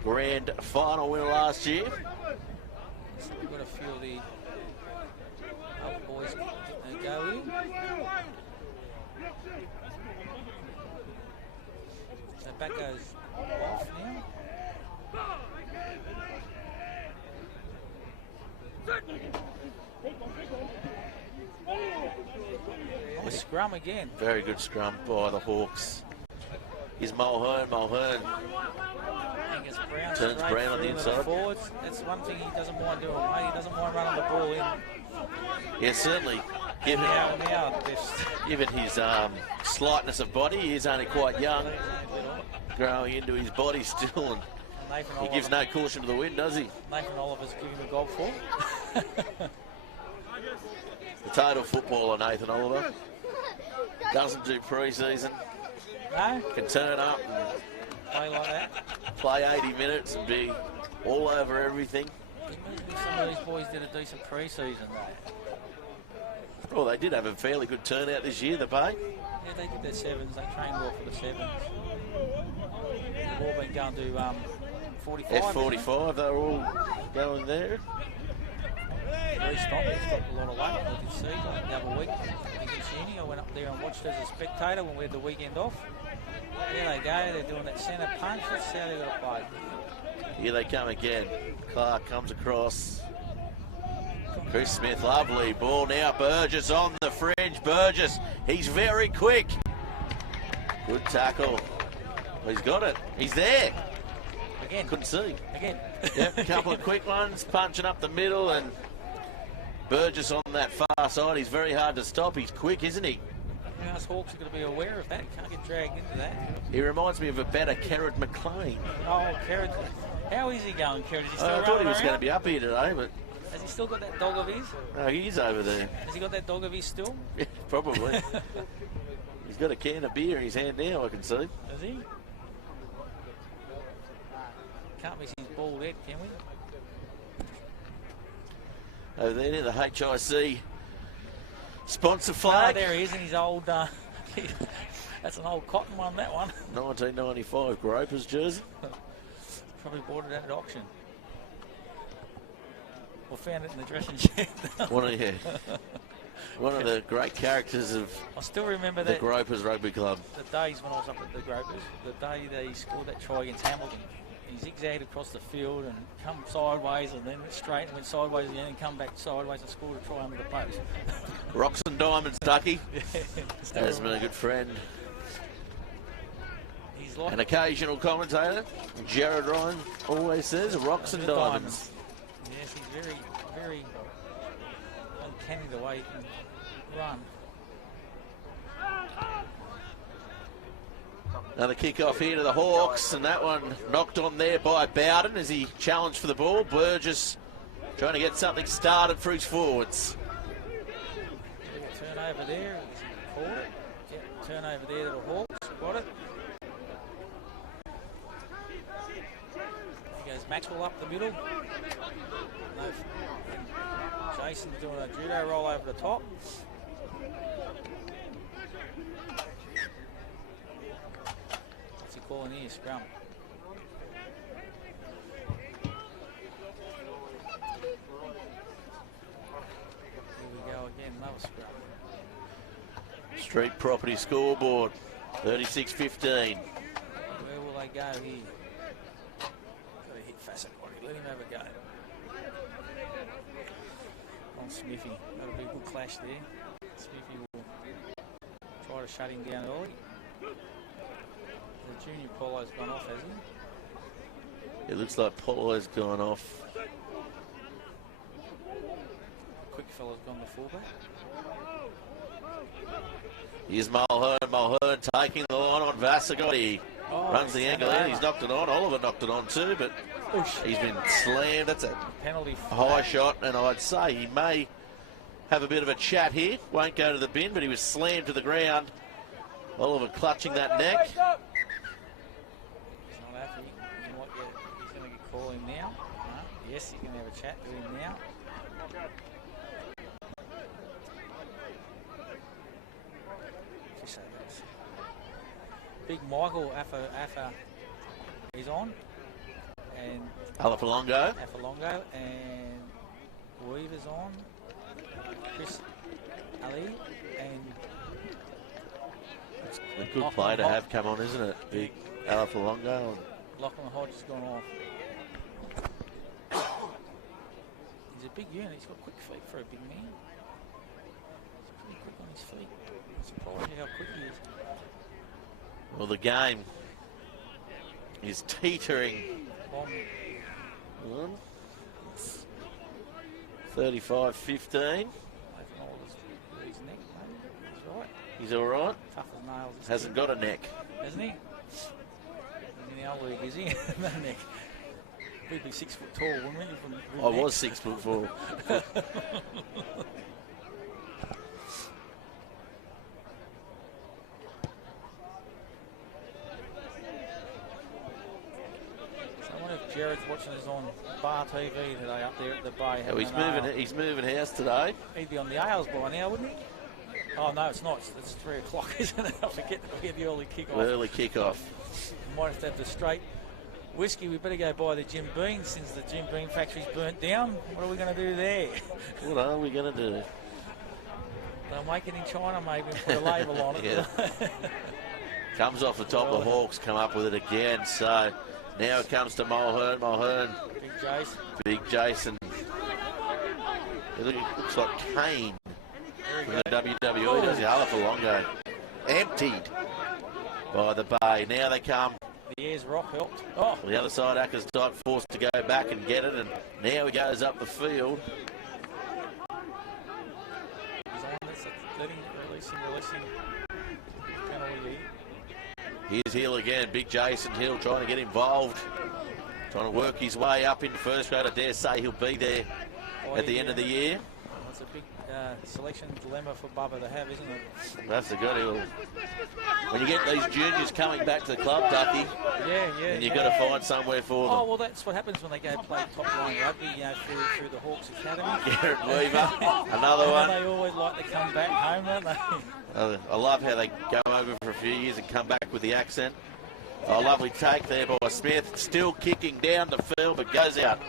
Grand final winner last year. So we've got a few of the other boys that go in. So back goes off now. Nice scrum again. Very good scrum by the Hawks. Here's Mulhern. Angus Brown Turns Brown on the inside. Forwards. That's one thing he doesn't mind doing, mate. He doesn't mind running the ball in. Yeah, certainly. Given his slightness of body, he is only quite young, growing into his body still, and he gives no caution to the wind, does he? Nathan Oliver's giving him a goal for. The total footballer, Nathan Oliver. Doesn't do pre-season. No? Can turn up and Play like that. play 80 minutes and be all over everything. Some of these boys did a decent pre-season though. Well, they did have a fairly good turnout this year, the Bay. Yeah, they did their sevens. They trained well for the sevens. They've all been going to 45. F45, they were all going there. Very strong. They stopped a lot of weight. You can see like the other week against Uni. I went up there and watched as a spectator when we had the weekend off. There they go. They're doing that centre punch. Let's see how they're going to play. Here they come again. Clark comes across. Chris Smith, lovely ball now. Burgess on the fringe. Burgess, he's very quick. Good tackle. He's got it. He's there. Again. Couldn't see. Again. Yep, a couple of quick ones, punching up the middle, and Burgess on that far side. He's very hard to stop. He's quick, isn't he? Us Hawks are going to be aware of that. Can't get dragged into that. He reminds me of a better Kerrod McLean. Oh, Kerrod. How is he going, Kerrod? Is he still I thought he was around? going to be up here today, but Has he still got that dog of his? no, he's over there. Has he got that dog of his still? Yeah, probably. He's got a can of beer in his hand now, I can see. Does he? Can't miss his bald head, can we? Over there near the HIC sponsor Oh, flag. there he is in his old... that's an old cotton one, that one. 1995 Gropers jersey. Probably bought it at auction. Or found it in the dressing shed. One of the great characters of I still remember the that Gropers Rugby Club. the days when I was up at the Gropers, the day they scored that try against Hamilton he zigzagged across the field and come sideways and then went straight and went sideways again and come back sideways and scored a try under the post. Rocks and diamonds, Ducky. Has been a good friend. He's like An occasional commentator. Jared Ryan always says rocks and diamonds. Yes, he's very, very uncanny the way he can run. Another kick-off here to the Hawks, and that one knocked on there by Bowden as he challenged for the ball. Burgess trying to get something started for his forwards. Turnover there, he's caught it. Yeah, turnover there to the Hawks, got it. Here goes Maxwell up the middle. No, Jason's doing a judo roll over the top. What's he calling here? Scrum. Here we go again, another scrum. Street Property scoreboard, 36-15. Where will they go here? Got to hit Fassett. Let him have a go. On Smithy. That'll be a good clash there. Smithy will try to shut him down early. The junior Polo's gone off, hasn't he? It looks like Polo's gone off. Quick fella's gone to fullback. Here's Mulhern. Mulhern taking the line on Vasagotti. Runs the angle in. He's knocked it on. Oliver knocked it on too, but he's been slammed. That's a penalty high shot, and I'd say he may have a bit of a chat here. Won't go to the bin, but he was slammed to the ground. Oliver clutching that neck. He's not happy. You know what? He's going to call him now. Yes, he's going to have a chat to him now. Big Michael Affa is on, and Alafalongo. Afalongo and Weaver's on. Chris Ali and It's a good play to have come on, isn't it? Big Alafalongo. Lachlan Hodge has gone off. He's a big unit. He's got quick feet for a big man. He's pretty quick on his feet. I'm surprised how quick he is. Well, the game is teetering. 35-15. His neck, maybe. He's right. He's all right. Tough as nails. Hasn't got a neck. Hasn't he? In the old league, is he? No neck. We'd be 6 foot tall, wouldn't we? I was 6'4". Jared's watching us on Bar TV today up there at the Bay. Oh, he's moving house today. He'd be on the Ales by now, wouldn't he? Oh, no, it's not. It's 3 o'clock, isn't it? I forget that we had the early kick-off. Early kick-off. We might have to have the straight whiskey. We better go buy the Jim Beam since the Jim Beam factory's burnt down. What are we going to do there? What are we going to do? They'll make it in China, maybe, and put a label on it. Yeah. Comes off the top. The Hawks come up with it again. So now it comes to Mulhern. Mulhern. Big Jason. Big Jason. It looks like Kane from the WWE. Does the Alafalongo. Emptied by the Bay. Now they come. The Ayers Rock helped. Oh. The other side, Ackers Dyke forced to go back and get it, and now he goes up the field. He's on. That's releasing. Penalty. Here's Hill again. Big Jason Hill trying to get involved. Trying to work his way up into first grade. I dare say he'll be there at the end of the year. That's a big selection dilemma for Bubba to have, isn't it? That's the good deal. When you get these juniors coming back to the club, Ducky, and you've got to find somewhere for them. Oh, well, that's what happens when they go play top-line rugby, through the Hawks Academy. Garrett Weaver, another one. They always like to come back home, don't they? I love how they go over for a few years and come back with the accent. Oh, lovely take there by Smith. Still kicking down the field, but goes out.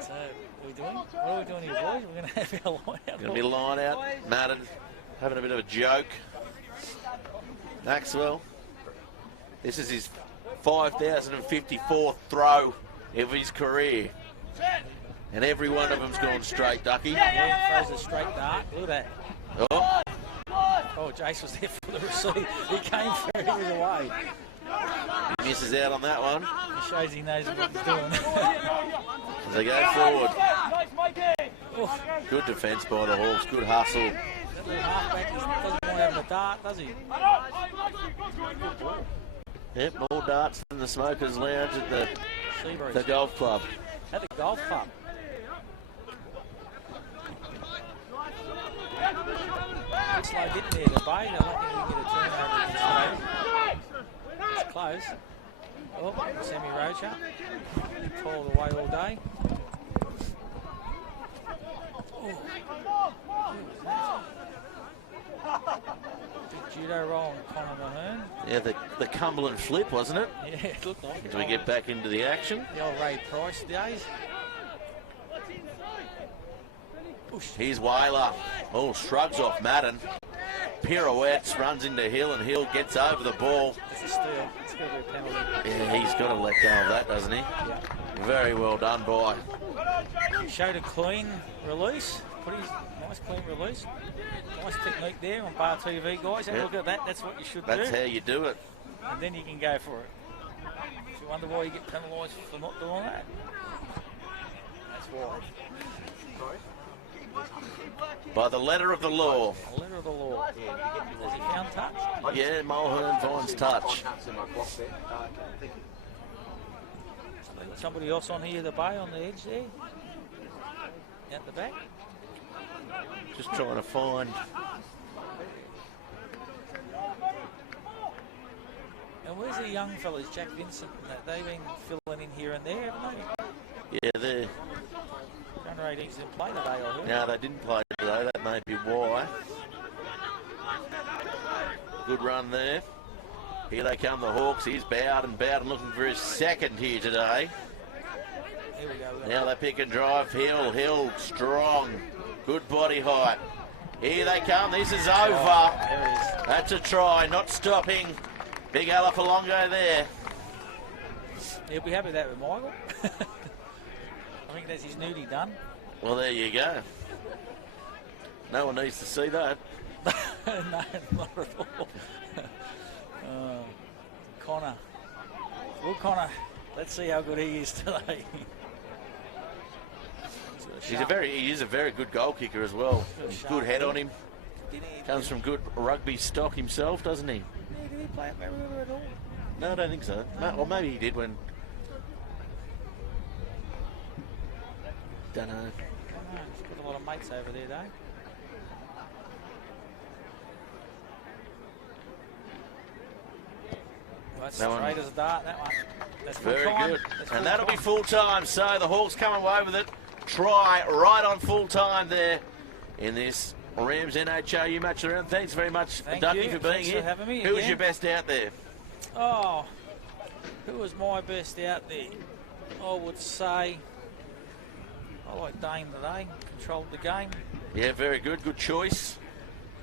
So, what are we doing here, boys? We're going to have our line out. Going to be line out. Madden having a bit of a joke. Maxwell This is his 5,054th throw of his career. And every one of them's gone straight, Ducky. Yeah, throws a straight dart. Look at that. Oh, Oh, Jace was there for the receive. He came through, he was away. he misses out on that one It shows he knows what he's doing. as they go forward. Good defence by the Hawks, good hustle. That little halfback doesn't want to have a dart, does he? Yep, more darts than the Smokers Lounge at the Seabreeze. golf club. At the golf club. Slow hit there, the Bay. They're not going to get a turnover. It's close. Oh, Sammy Rocha. Toiled away all day. Big judo roll on Connor Mahern. Yeah, the Cumberland flip, wasn't it? Yeah, it looked like it. As we get back into the action. The old Ray Price days. Here's Whaler. Oh, shrugs off Madden. Pirouettes, runs into Hill, and Hill gets over the ball. It's a steal. It's going to be a penalty. Yeah, he's got to let go of that, doesn't he? Yeah. Very well done by. Showed a clean release. Put his nice clean release. Nice technique there on Bar TV, guys. Have a look at that. That's what you should do. That's how you do it. And then you can go for it. If you wonder why you get penalised for not doing that, that's why. By the letter of the law. The letter of the law. Has he found touch? Yeah, Mulhern finds touch. Somebody else on here, the Bay on the edge there. Out the back. Just trying to find. And where's the young fellas, Jack Vincent and that? They've been filling in here and there, haven't they? Yeah, they're. Under 18s didn't play today, I heard. No, they didn't play today. That may be why. Good run there. Here they come, the Hawks. He's Bowden looking for his second here today. Here we go. Now they pick and drive. Hill, strong. Good body height. Here they come. This is over. Oh, there it is. That's a try, not stopping. Big Alafalongo there. He'll be happy with that with Michael. I think that's his nudie done. Well, there you go. No one needs to see that. No, not at all. Connor. Well, Connor, let's see how good he is today. He is a very good goal kicker as well. Good head on him. Comes from good rugby stock himself, doesn't he? Yeah, did he play at Merriweather at all? No, I don't think so. Or maybe he did when. Don't know. He's got a lot of mates over there, though. Well, that's straight as a dart, that one. That's very good. That's and that'll be full time. So the Hawks come away with it. Try right on full time there in this Rams NHRU match around. Thanks very much, Ducky, for being here. For having me Who was again. your best out there? Oh, who was my best out there? I would say I like Dane today. Controlled the game. Yeah, very good. Good choice.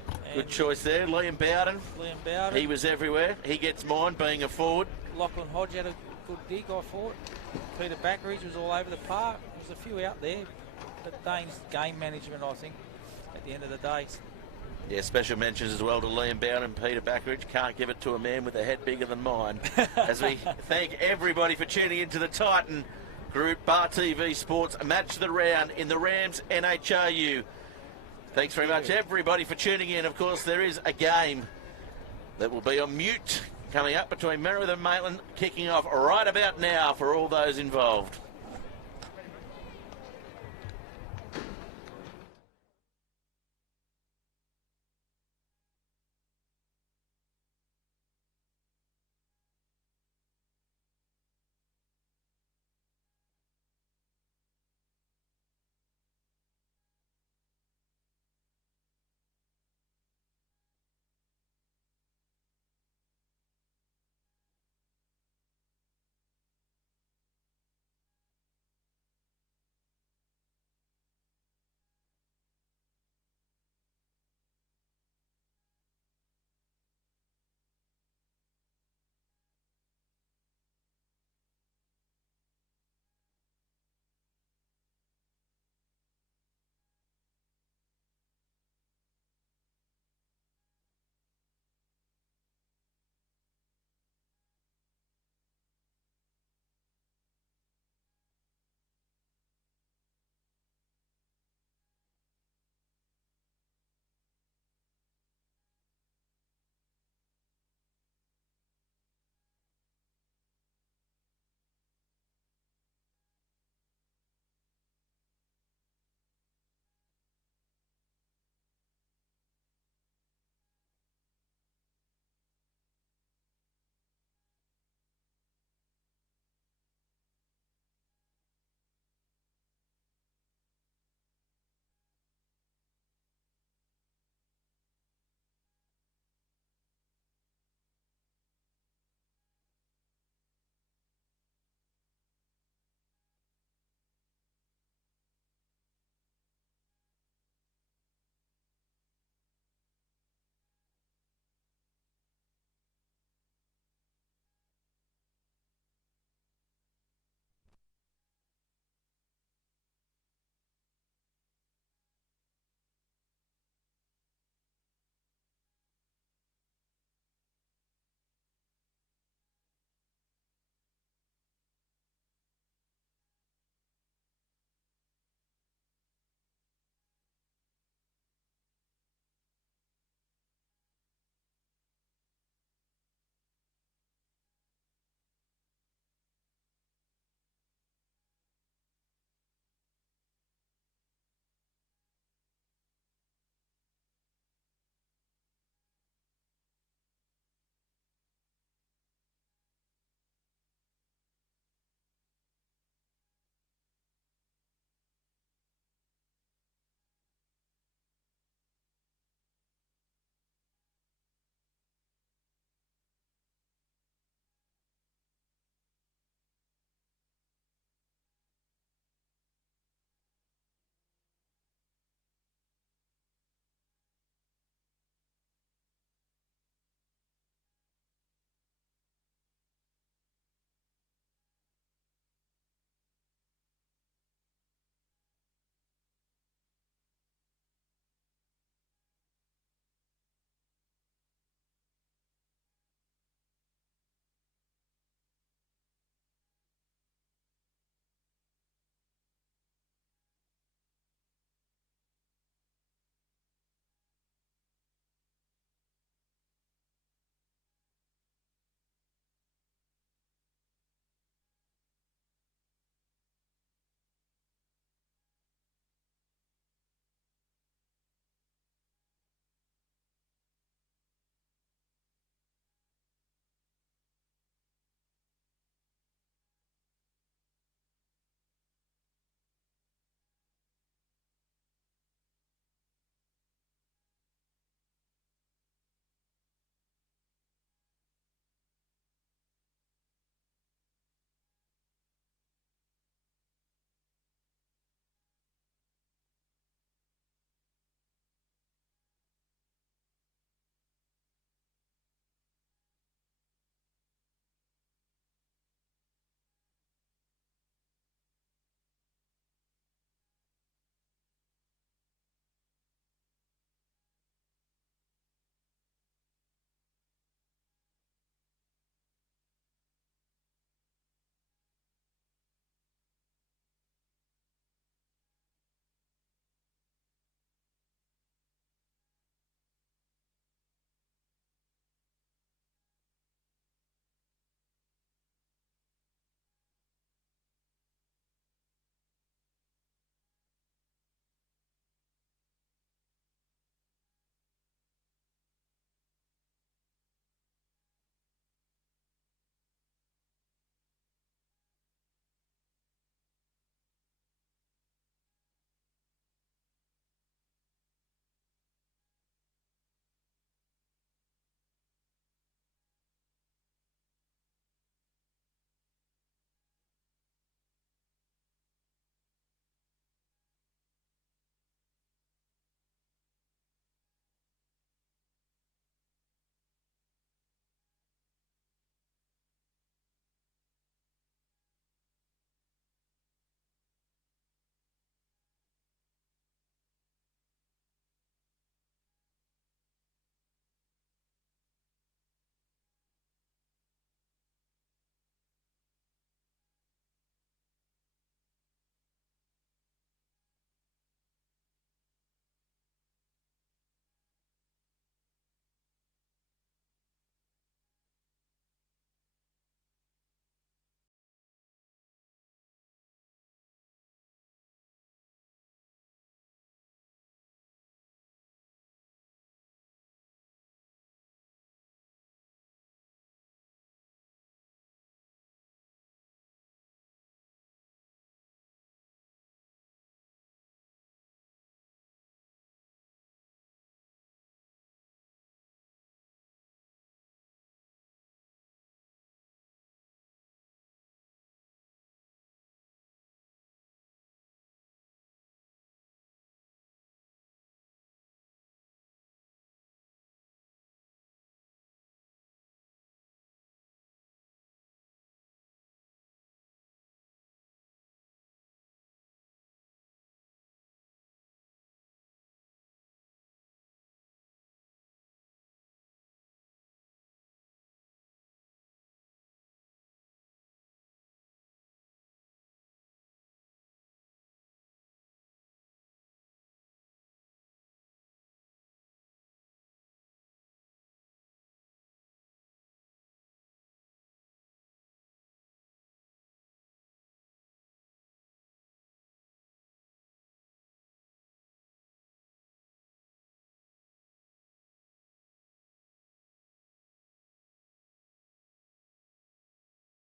And Good choice there. Liam Bowden. Liam Bowden. He was everywhere. He gets mine being a forward. Lachlan Hodge had a good dig, I thought. Peter Backridge was all over the park. There's a few out there. But Dane's game management, I think, at the end of the day. Yeah, special mentions as well to Liam Bowden and Peter Backridge. Can't give it to a man with a head bigger than mine. As we thank everybody for tuning into the Titan Group Bar TV Sports Match of the Round in the Rams NHRU. Thanks very much, everybody, for tuning in. Of course, there is a game that will be on mute coming up between Merriweather and Maitland, kicking off right about now for all those involved.